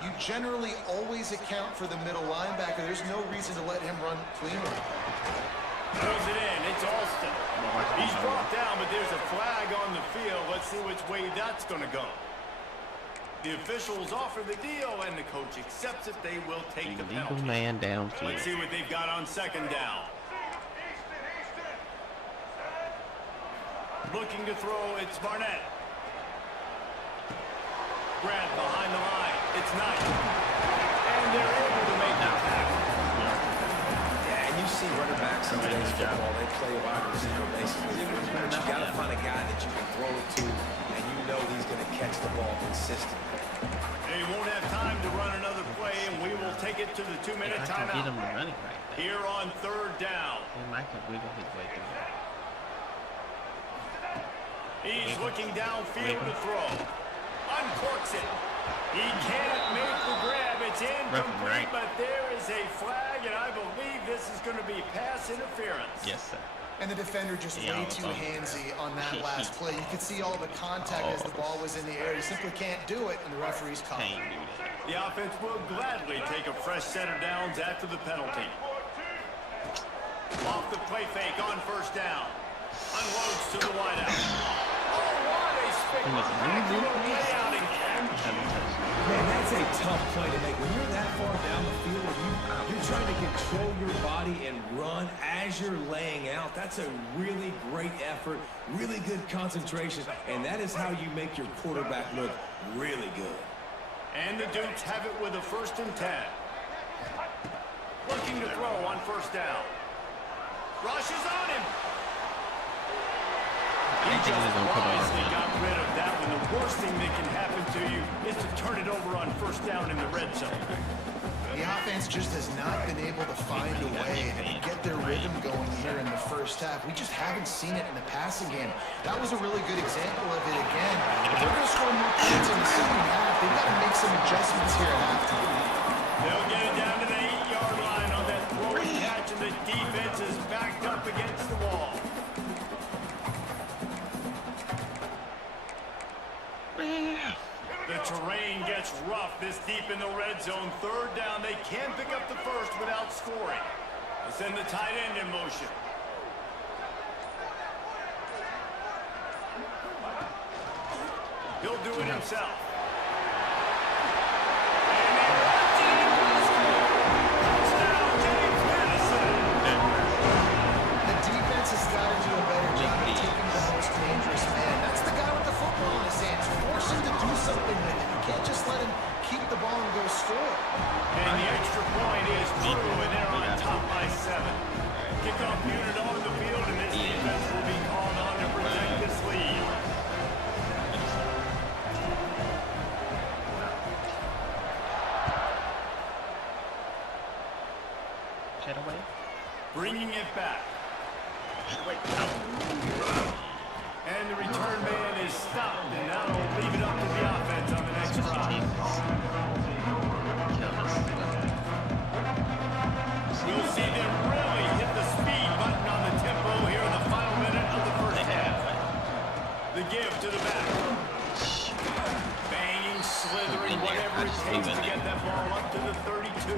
you generally always account for the middle linebacker. There's no reason to let him run cleanly. Throws it in. It's Alston. He's brought down, but there's a flag on the field. Let's see which way that's going to go. The officials offer the deal, and the coach accepts it. They will take the penalty. Man downfield. Let's see what they've got on 2nd down. Looking to throw, it's Barnett. Grab behind the line. It's Knight. And they're able to make that tackle. Yeah, and you see running backs in today's football, they play wide receiver basically. But you got to find a guy that you can throw it to, and you know he's going to catch the ball consistently. They won't have time to run another play, and we will take it to the 2-minute timeout. Here on 3rd down. He's looking downfield to throw. Uncorks it. He can't make the grab. It's incomplete, but there is a flag, and I believe this is going to be pass interference. Yes, sir. And the defender just way too handsy on that last play. You could see all the contact as the ball was in the air. He simply can't do it, and the referee's caught. The offense will gladly take a fresh set of downs after the penalty. Off the play fake on 1st down. Unloads to the wideout. Oh, what a spectacular play out in catch. Man, that's a tough play to make. When you're that far down the field, you're trying to control your body and run as you're laying out. That's a really great effort, really good concentration, and that is how you make your quarterback look really good. And the Dukes have it with a 1st and 10. Looking to throw on 1st down. Rush is on him. He just wisely got rid of that one. The worst thing that can happen to you is to turn it over on 1st down in the red zone. The offense just has not been able to find a way to get their rhythm going here in the 1st half. We just haven't seen it in the passing game. That was a really good example of it again. If they're going to score more points in the 2nd half, they've got to make some adjustments here at halftime. They'll get it down to the 8-yard line on that throw and catch, and the defense is backed up against the wall. this deep in the red zone. Third down. They can pick up the first without scoring. They'll send the tight end in motion. He'll do it himself. And the extra point is true, and they're on top by 7. Kickoff unit on the field, and this defense will be called on to protect this lead. Get away. Bringing it back. And the return man is stopped, and now they'll leave it up to the offense on the next drive. You'll see them really hit the speed button on the tempo here in the final minute of the first half. The give to the back. Banging, slithering, whatever it takes to get that ball up to the 32.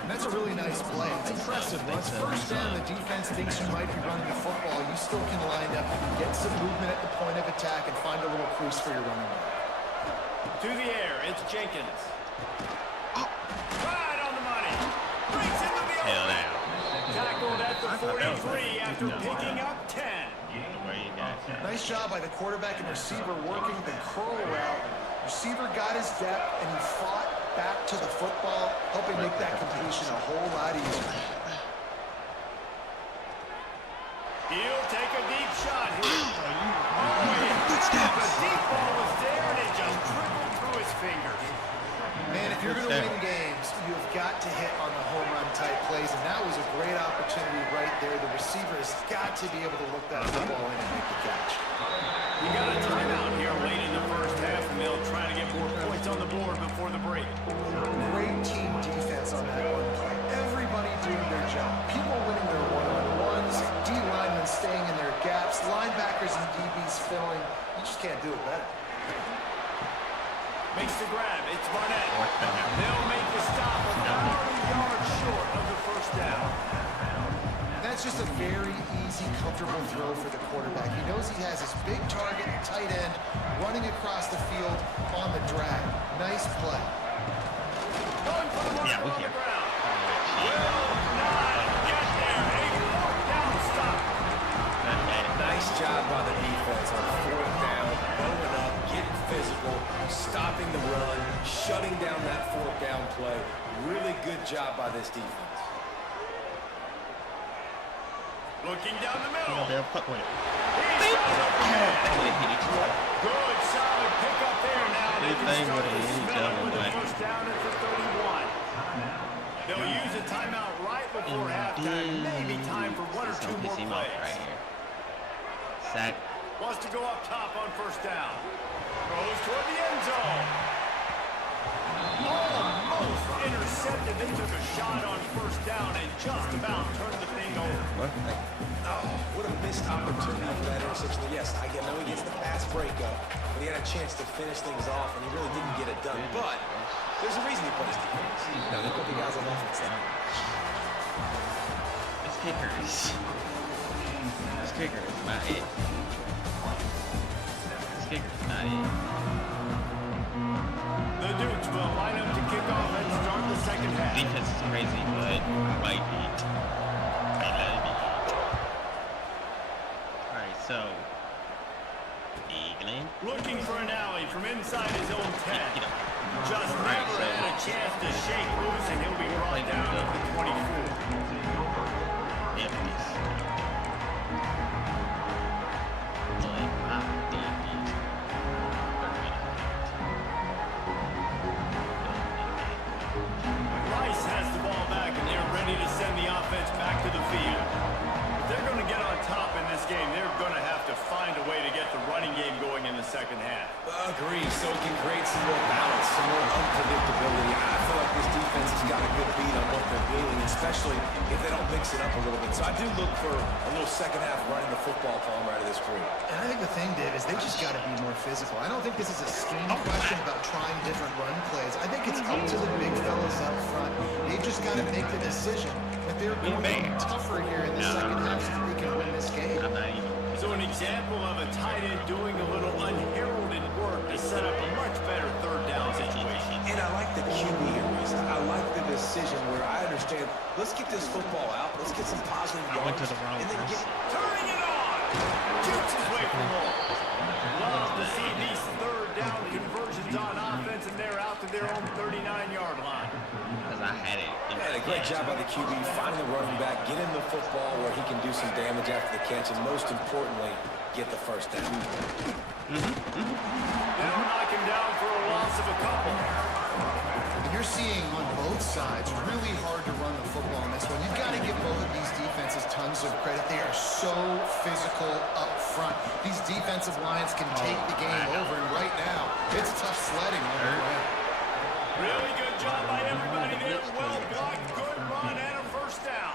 And that's a really nice play. It's impressive. Once first down, the defense thinks you might be running the football. You still can line up, get some movement at the point of attack, and find a little crease for your running back. To the air, it's Jenkins. Right on the money. Breaks into the open. Tackled at the 43 after picking up 10. Nice job by the quarterback and receiver working the curl route. Receiver got his depth, and he fought back to the football, helping make that completion a whole lot easier. He'll take a deep shot here. The deep ball was there, and it just trickled through his fingers. Man, if you're going to win games, you've got to hit on the home run type plays, and that was a great opportunity right there. The receiver has got to be able to look that football in and make the catch. We got a timeout here late in the first half, and they'll try to get more points on the board before the break. Great team defense on that one play. Everybody doing their job. People winning their one-on-ones, D linemen staying in their gaps, linebackers and DBs filling. You just can't do it better. Makes the grab. It's Barnett. They'll make the stop about a yard short of the first down. That's just a very easy, comfortable throw for the quarterback. He knows he has his big target, tight end, running across the field on the drag. Nice play. Going for the marker on the ground. Will not get there. A fourth down stop. Nice job by the defense on fourth down, bowing up, getting physical, stopping the run, shutting down that fourth down play. Really good job by this defense. Looking down the middle. They'll put with it. Good, solid pickup there now. They can start to smell it with the first down at the 31. They'll use a timeout right before halftime. Maybe time for one or two more plays. Right here. Sack. Wants to go up top on first down. Throws toward the end zone. Almost intercepted. They took a shot on first down and just about turned the thing over. Oh, what a missed opportunity for that interception. Yes, I know he gets the pass breakup, but he had a chance to finish things off, and he really didn't get it done. But there's a reason he plays defense. Now, they put the guys on offense now. This kicker is not it. This kicker is not it. The Dukes will line up to kick off and start the second half. Defense is crazy, but might beat. Alright, so Eagling. Looking for an alley from inside his own 10. Just never had a chance to shake loose, and he'll be brought down to the 24. Yep, Rice has the ball back, and they're ready to send the offense back to the field. If they're going to get on top in this game, they're going to have to find a way to get the running game going in the second half. Agree, so it can create some more balance, some more unpredictability. I feel like this defense has got a good beat on what they're doing, and especially if they don't mix it up a little bit. So I do look for a little second half running the football Palmer out of this group. And I think the thing, Dave, is they just got to be more physical. I don't think this is a scheme question about trying different run plays. I think it's up to the big fellas up front. They've just got to make the decision that they're going to be tougher here in the second half so that they can win this game. So an example of a tight end doing a little unheralded work to set up a much better third down situation. And I like the QB here, Reese. I like the decision where I understand, let's get this football out, let's get some positive yards, and then get... Turning it on! Jukes his way from home. Love to see these third down conversions on offense, and they're out to their own 39-yard line. Because I had it. And a great job by the QB, finding the running back, get him the football where he can do some damage after the catch, and most importantly, get the first down. They'll knock him down for a loss of a couple. And you're seeing on both sides really hard to run the football in this one. You've got to give both of these defenses tons of credit. They are so physical up front. These defensive lines can take the game over, and right now, it's tough sledding on the way. Really good job by everybody there. Well blocked, good run, and a first down.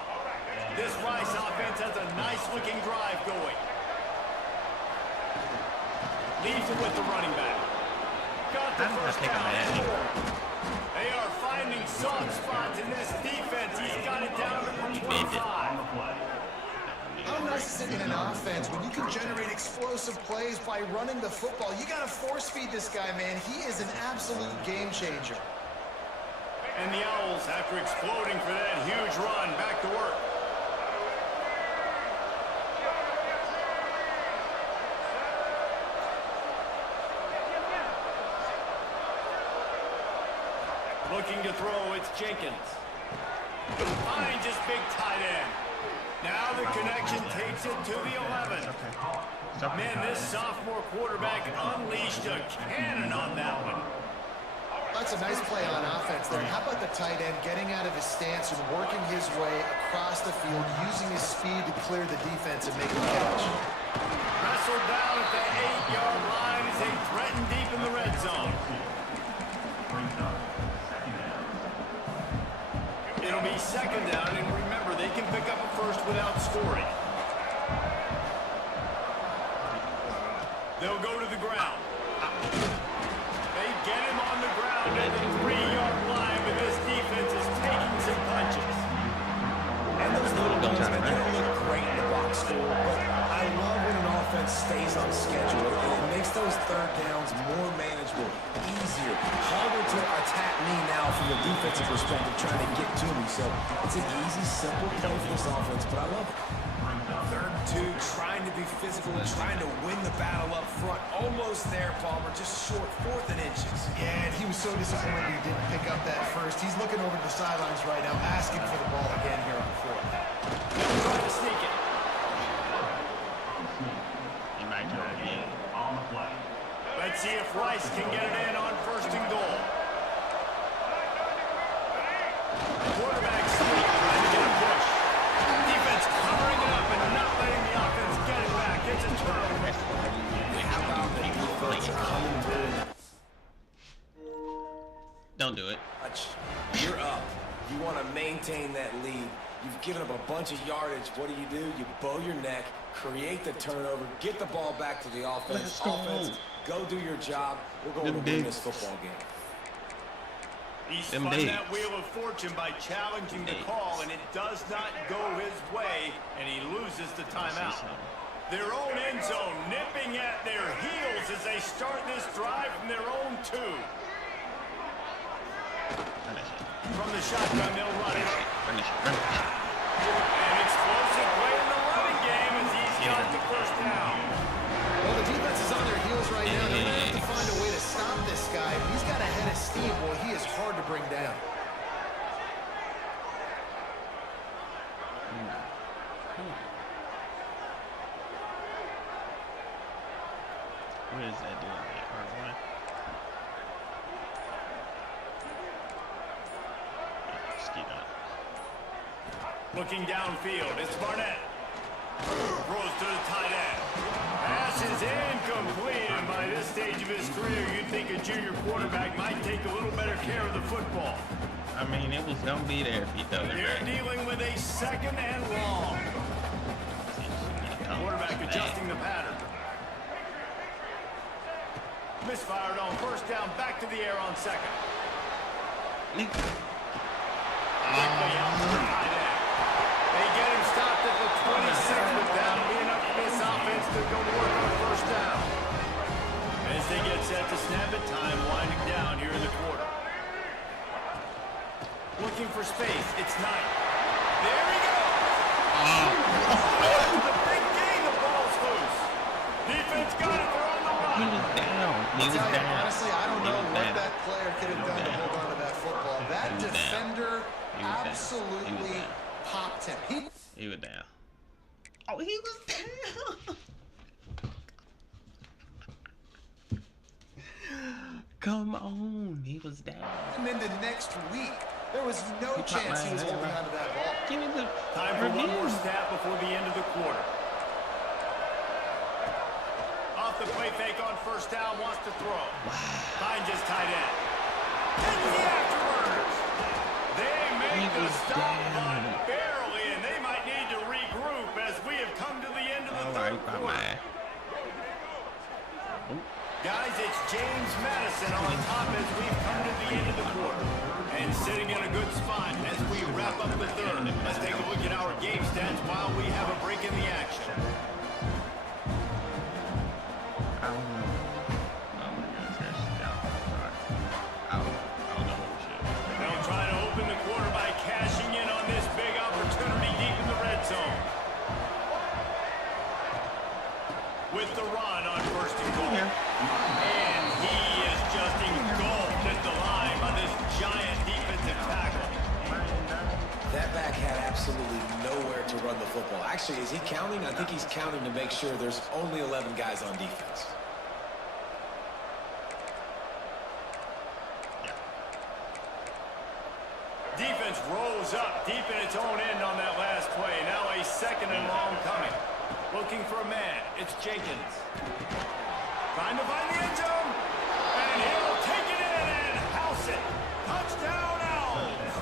This Rice offense has a nice-looking drive going. Leaves it with the running back. Got the first down. They are finding soft spots in this defense. He's got it down to 25. How nice is it in an offense when you can generate explosive plays by running the football? You got to force feed this guy, man. He is an absolute game changer. And the Owls, after exploding for that huge run, back to work. Looking to throw, it's Jenkins. Finds his big tight end. Now the connection takes it to the 11. Man, this sophomore quarterback unleashed a cannon on that one. That's a nice play on offense there. How about the tight end getting out of his stance and working his way across the field, using his speed to clear the defense and make a catch. Wrestled down at the 8-yard line as they threaten deep in the red zone. It'll be second down, and remember, they can pick up a first without scoring. They'll go to the ground. They get him on the ground at the 3-yard line, but this defense is taking some punches. And those little guns, man, they don't look great in the box score, but I love when an offense stays on schedule. It makes those third downs more manageable, easier, harder to attack me now from the defensive perspective, trying to get to me. So it's an easy, simple play for this offense, but I love it. Third and 2, trying to be physical, trying to win the battle up front. Almost there, Palmer, just short, 4th and inches. Yeah, and he was so disappointed he didn't pick up that first. He's looking over the sidelines right now, asking for the ball again here on 4th. They'll try to sneak it. He might try again. Let's see if Rice can get it in on 1st and goal. Quarterback sneak, trying to get a push. Defense covering it up and not letting the offense get it back. It's a turnover. How about the defense coming through? Don't do it. You're up. You want to maintain that lead. You've given up a bunch of yardage. What do? You bow your neck, create the turnover, get the ball back to the offense. Let's go. Offense, go do your job. We're going to win this football game. He spun that wheel of fortune by challenging the call, and it does not go his way, and he loses the timeout. Their own end zone nipping at their heels as they start this drive from their own 2. From the shotgun, they'll run it. An explosive play in the running game as he's got the first down. Well, the defense is on their heels right now. They're going to have to find a way to stop this guy. He's got a head of steam. Boy, he is hard to bring down. What is that doing here? R1? Looking downfield, it's Barnett. Throws to the tight end. Pass is incomplete, and by this stage of his career, you'd think a junior quarterback might take a little better care of the football. I mean, it was going to be there if he does it. They're dealing second and long. Quarterback adjusting the pattern. Misfired on first down, back to the air on second. Quickly out to the tight end. They get him stopped at the 26, but that'll be enough for this offense to go to work on first down. As they get set to snap it, time winding down here in the quarter. Looking for space, it's Knight. There he goes! The big gain, the ball's loose. Defense got it, they're on the run. He was down. Honestly, I don't know what that player could have done to hold on to that football. That defender absolutely popped him. He was down. Oh, he was down. Come on, he was down. And then the next week, there was no chance he was holding on to that ball. Give me the time for one more stat before the end of the quarter. Off the play fake on first down, wants to throw. Finds his tight end. Hits the afterburners. They make the stop, but barely, and they might need to regroup as we have come to the end of the third quarter. Guys, it's James Madison on top as we've come to the end of the quarter. And sitting in a good spot as we wrap up the third. Let's take a look at our game stats while we have a break in the action. They'll try to open the quarter by cashing in on this big opportunity deep in the red zone. With the run on first and goal. And he is just engulfed at the line by this giant defensive tackle. That back had absolutely nowhere to run the football. Actually, is he counting? I think he's counting to make sure there's only 11 guys on defense. Defense rolls up deep in its own end on that last play. Now a second and long coming. Looking for a man. It's Jenkins. Trying to find the end zone. And he'll take it in and house it. Touchdown, Owls.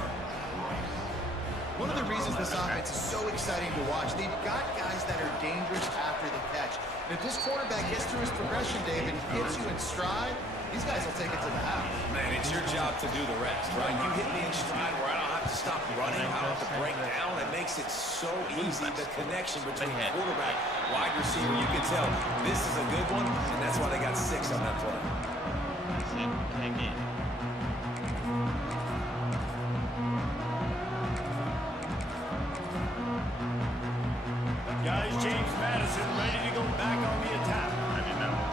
One of the reasons this offense is so exciting to watch, they've got guys that are dangerous after the catch. And if this quarterback gets through his progression, David, hits you in stride, these guys will take it to the house. Man, it's your job to do the rest, right? You hit me in stride where I don't have to stop running. I don't have to break down. It makes it so easy, the connection between quarterback, wide receiver. You can tell this is a good one, and that's why they got 6 on that play. Guys, James Madison ready to go back on the attack.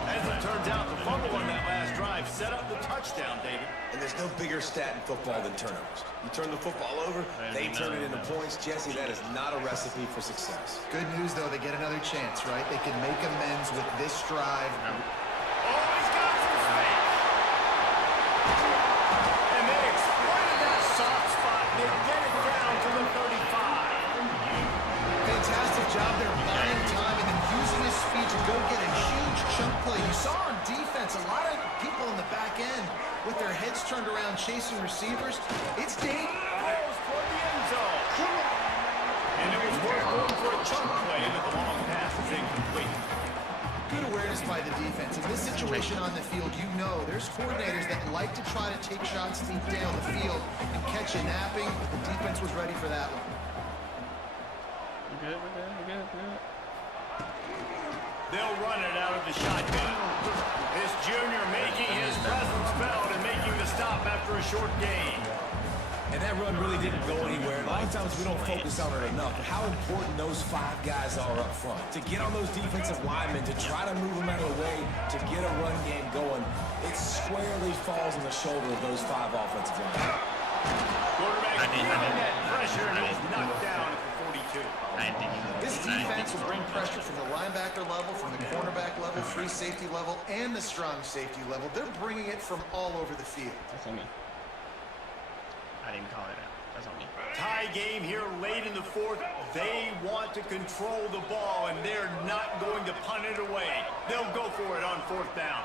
As it turns out, the fumble on that last drive set up the touchdown, David. And there's no bigger stat in football than turnovers. You turn the football over, they turn it into points. Jesse, that is not a recipe for success. Good news, though, they get another chance, right? They can make amends with this drive. Always got some space. And they exploited that soft spot. They get it down to the 35. Fantastic job there buying time and then using his speed to go get a huge chunk play. You saw on defense a lot of people in the back end with their heads turned around chasing receivers. It's dangerous. Goes for the end zone. And it was worth going for a chunk play, but the long pass is incomplete. Good awareness by the defense. In this situation on the field, you know there's coordinators that like to try to take shots deep down the field and catch a napping, but the defense was ready for that one. We're good. They'll run it out of the shotgun. This junior making his presence felt and making the stop after a short gain. And that run really didn't go anywhere. A lot of times we don't focus on it enough, but how important those 5 guys are up front. To get on those defensive linemen, to try to move them out of the way, to get a run game going, it squarely falls on the shoulder of those 5 offensive linemen. Quarterback feeling that pressure and he's knocked down at the 42. This defense will bring pressure from the linebacker level, from the cornerback level, free safety level, and the strong safety level. They're bringing it from all over the field. That's on me. I didn't call it out. That's on me. Tie game here late in the fourth. They want to control the ball, and they're not going to punt it away. They'll go for it on fourth down.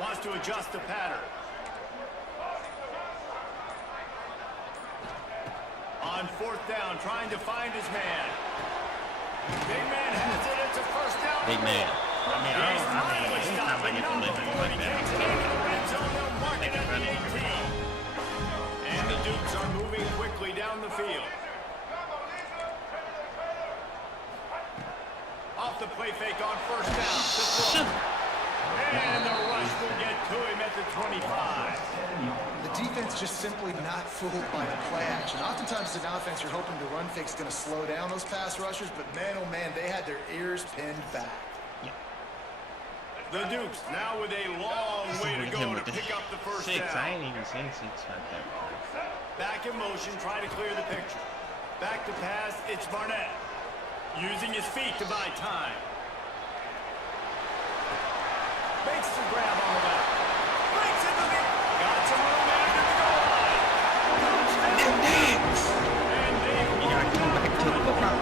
Wants to adjust the pattern. On On fourth down, trying to find his man. Big man has it. It's a first down. Big man. I mean, anytime I get to live like that, and the Dukes are moving quickly down the field. Off the play fake on first down. And the rush will get to him at the 25. The defense just simply not fooled by the play action. Oftentimes as an offense, you're hoping the run fake's going to slow down those pass rushers, but man, oh man, they had their ears pinned back. The Dukes now with a long way to go to pick up the first down. I ain't even seen 6 right there. Back in motion, trying to clear the picture. Back to pass, it's Barnett. Using his feet to buy time. Makes the grab on the back. Breaks into the... Got some room after the goal line. Touchdown. And they gotta come back to the ball.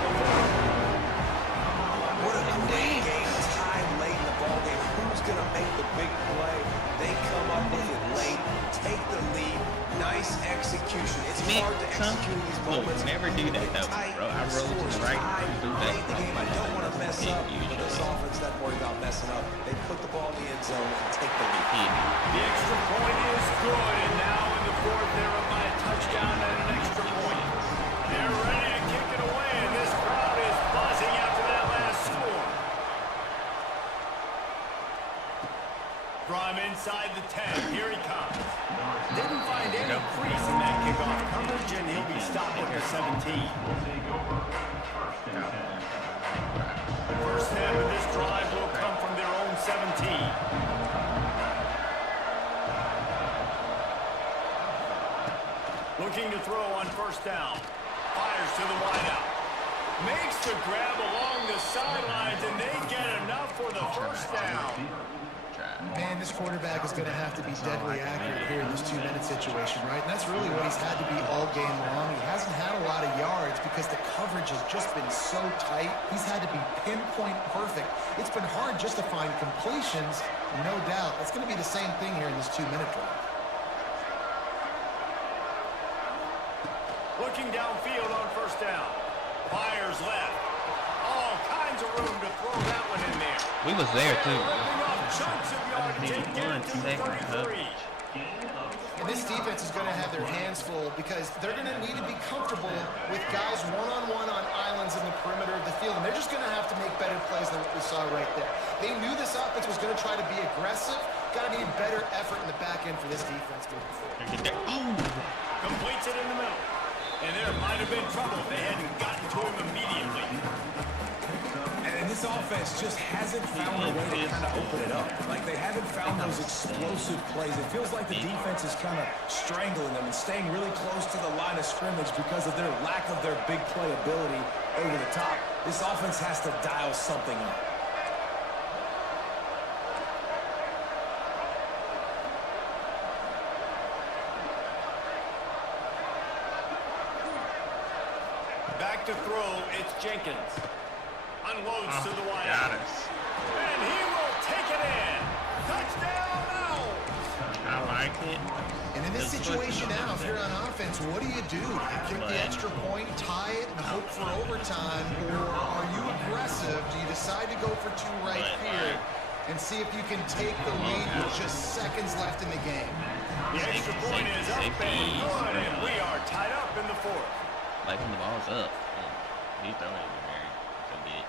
What a great game. Tied late in the ball game. Who's going to make the big play? They come up with it late, take the lead. Nice execution. It's hard to execute these moments. Never do that though, bro. I roll to the right and do that. The game, I don't want to mess up, but this offense doesn't worry about messing up. They put the ball in the end zone and take the lead. The extra point is good, and now in the fourth, they're up by a touchdown and an extra point. They're ready to kick it away, and this crowd is buzzing after that last score. From inside the 10, here he comes. Didn't find any crease in that kickoff coverage, and he'll be stopped at the 17. The first snap of this drive will come from their own 17. Looking to throw on first down. Fires to the wideout. Makes the grab along the sidelines, and they get enough for the first down. Man, this quarterback is going to have to be deadly accurate here in this 2-minute situation, right? And that's really what he's had to be all game long. He hasn't had a lot of yards because the coverage has just been so tight. He's had to be pinpoint perfect. It's been hard just to find completions, no doubt. That's going to be the same thing here in this 2-minute drive. Looking downfield on first down. Fires left. All kinds of room to throw that one in there. We was there too. And this defense is going to have their hands full because they're going to need to be comfortable with guys one-on-one on islands in the perimeter of the field. And they're just going to have to make better plays than what we saw right there. They knew this offense was going to try to be aggressive. Got to need better effort in the back end for this defense moving forward. Completes it in the middle. And there might have been trouble if they hadn't gotten to him immediately. And this offense just hasn't found a way to kind of open it up. Like, they haven't found those explosive plays. It feels like the defense is kind of strangling them and staying really close to the line of scrimmage because of their lack of their big play ability over the top. This offense has to dial something up. Back to throw, it's Jenkins. Unloads to the wide. And he will take it in. Touchdown now. I like it. And in this situation now, if you're on offense, what do? You kick the extra point, tie it, and hope for overtime? Or are you aggressive? Do you decide to go for 2 right here and see if you can take the lead with just seconds left in the game? The extra point is up and good, and we are tied up in the fourth. Like when the ball's up, he's throwing it in there. So big.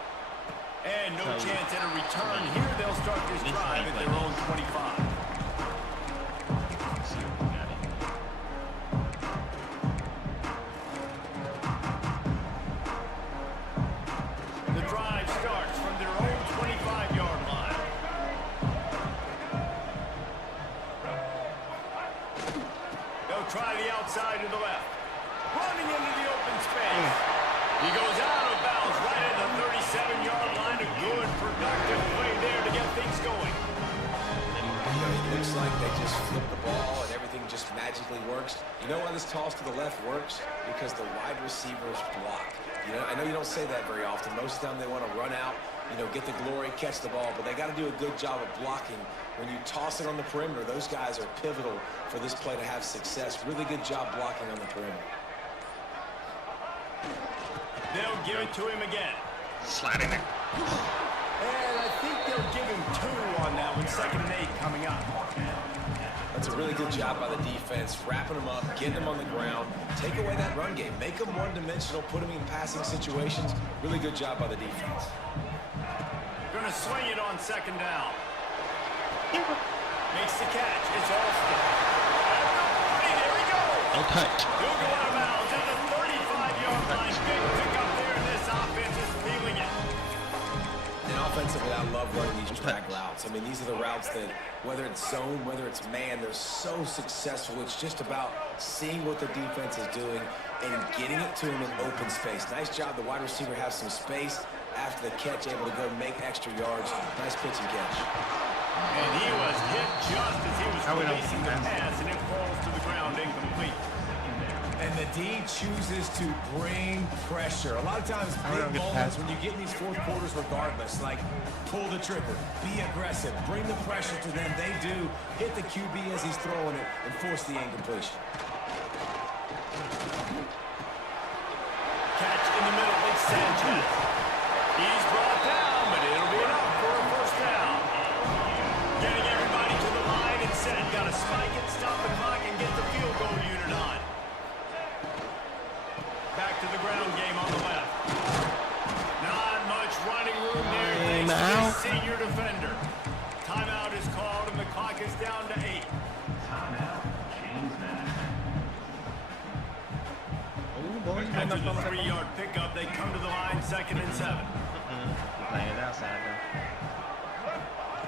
And no chance at a return here. They'll start this drive at their own 25. The drive starts from their own 25-yard line. They'll try the outside to the left. Running into the open space. He goes out of bounds right at the 37-yard line. A good, productive play there to get things going. You know, it looks like they just flip the ball and everything just magically works. You know why this toss to the left works? Because the wide receivers block. You know, I know you don't say that very often. Most of the time they want to run out, you know, get the glory, catch the ball, but they got to do a good job of blocking. When you toss it on the perimeter, those guys are pivotal for this play to have success. Really good job blocking on the perimeter. They'll give it to him again. Slide in there. And I think they'll give him 2 on that one. 2nd and 8 coming up. That's a really good job by the defense, wrapping them up, getting them on the ground, take away that run game, make them one-dimensional, put them in passing situations. Really good job by the defense. Gonna swing it on 2nd down. Makes the catch. It's Alston. There he goes. No touch. He'll go out of bounds at the 35-yard line. Big pickup there, and this offense is feeling it. And offensively, I love running these drag routes. I mean, these are the routes that, whether it's zone, whether it's man, they're so successful. It's just about seeing what the defense is doing and getting it to them in open space. Nice job. The wide receiver has some space after the catch, able to go make extra yards. Nice pitch and catch. And he was hit just as he was releasing the pass, and it falls to the ground incomplete. And the D chooses to bring pressure. A lot of times, big moments when you get in these fourth quarters regardless, like pull the trigger, be aggressive, bring the pressure to them. They do hit the QB as he's throwing it and force the incompletion. Catch in the middle, it's Sanchez. He's brought down, but it'll be enough for a 1st down. Getting everybody to the line and set. Got to spike it, stop the clock, and get the field goal unit on. Back to the ground game on the left. Not much running room there thanks to the senior defender. Timeout is called, and the clock is down to 8. After the 3-yard pickup, they come to the line, 2nd and 7. Playing it outside though.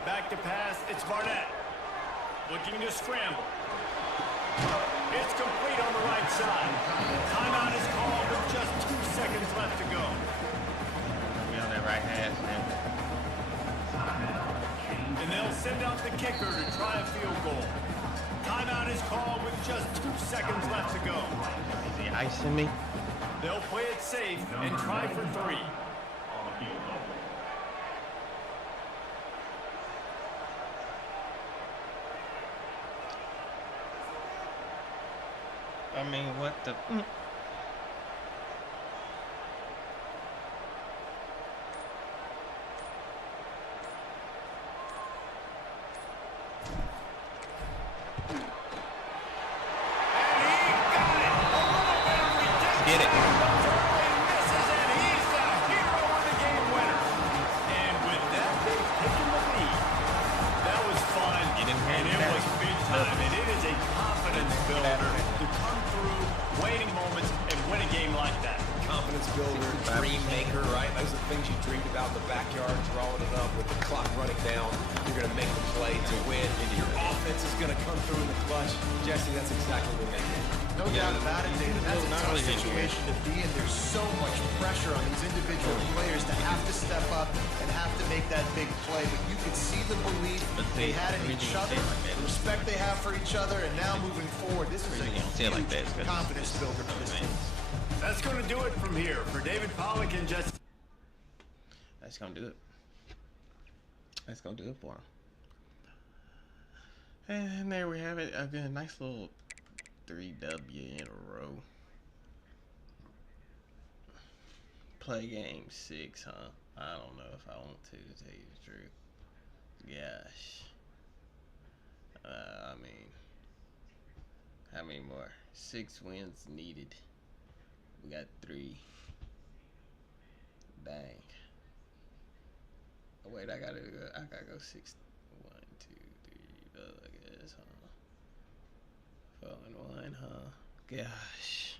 Back to pass, it's Barnett. Looking to scramble. It's complete on the right side. Timeout is called with just 2 seconds left to go. Be on that right hand, man. And they'll send out the kicker to try a field goal. Timeout is called with just 2 seconds left to go. Is he icing me? They'll play it safe and try for 3. I mean, what the... Get it. Misses, and he's the hero of the game winner. And with that, they've taken the lead. That was fun, and it was big time, and it is a confidence builder to come through waiting moments and win a game like that. Confidence builder, dream maker, right? Those are the things you dreamed about in the backyard, drawing it up with the clock running down. You're going to make the play to win, and your offense is going to come through in the clutch. Jesse, that's exactly what they did. No doubt about it, David. That's a tough situation to be in. There's so much pressure on these individual players to have to step up and have to make that big play. But you could see the belief they had in each other, the respect they have for each other, and now moving forward, this is a huge confidence builder for this team. That's going to do it from here. For David Pollack and Jesse. That's going to do it. That's going to do it for him. And there we have it. Again, nice little 3W in a row. Play game 6, huh? I don't know if I want to tell you the truth. Gosh. I mean, how many more? 6 wins needed. We got 3. Dang. Oh, wait, I gotta go 6. 1, 2, 3. I guess, huh? 4 and 1, huh? Gosh,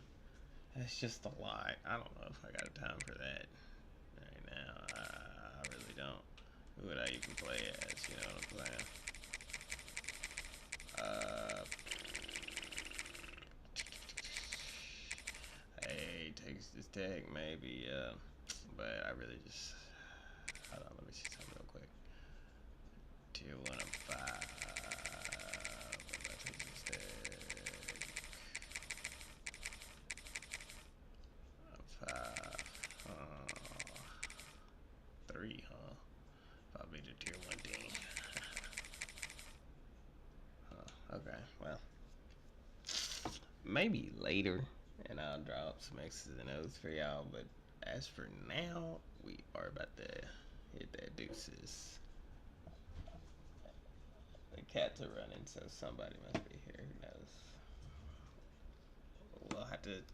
that's just a lot. I don't know if I got time for that right now. I really don't. Who would I even play as? You know what I'm saying? Hey, Texas Tech maybe. But I really just. Hold on, let me see something real quick. Tier 1 of 5. What about Texas Tech? 5. 3, huh? Probably the tier 1 team. Okay, well. Maybe later and I'll drop some X's and O's for y'all. But as for now, we are about to hit that deuces. The cats are running, so somebody must be here. Who knows? We'll have to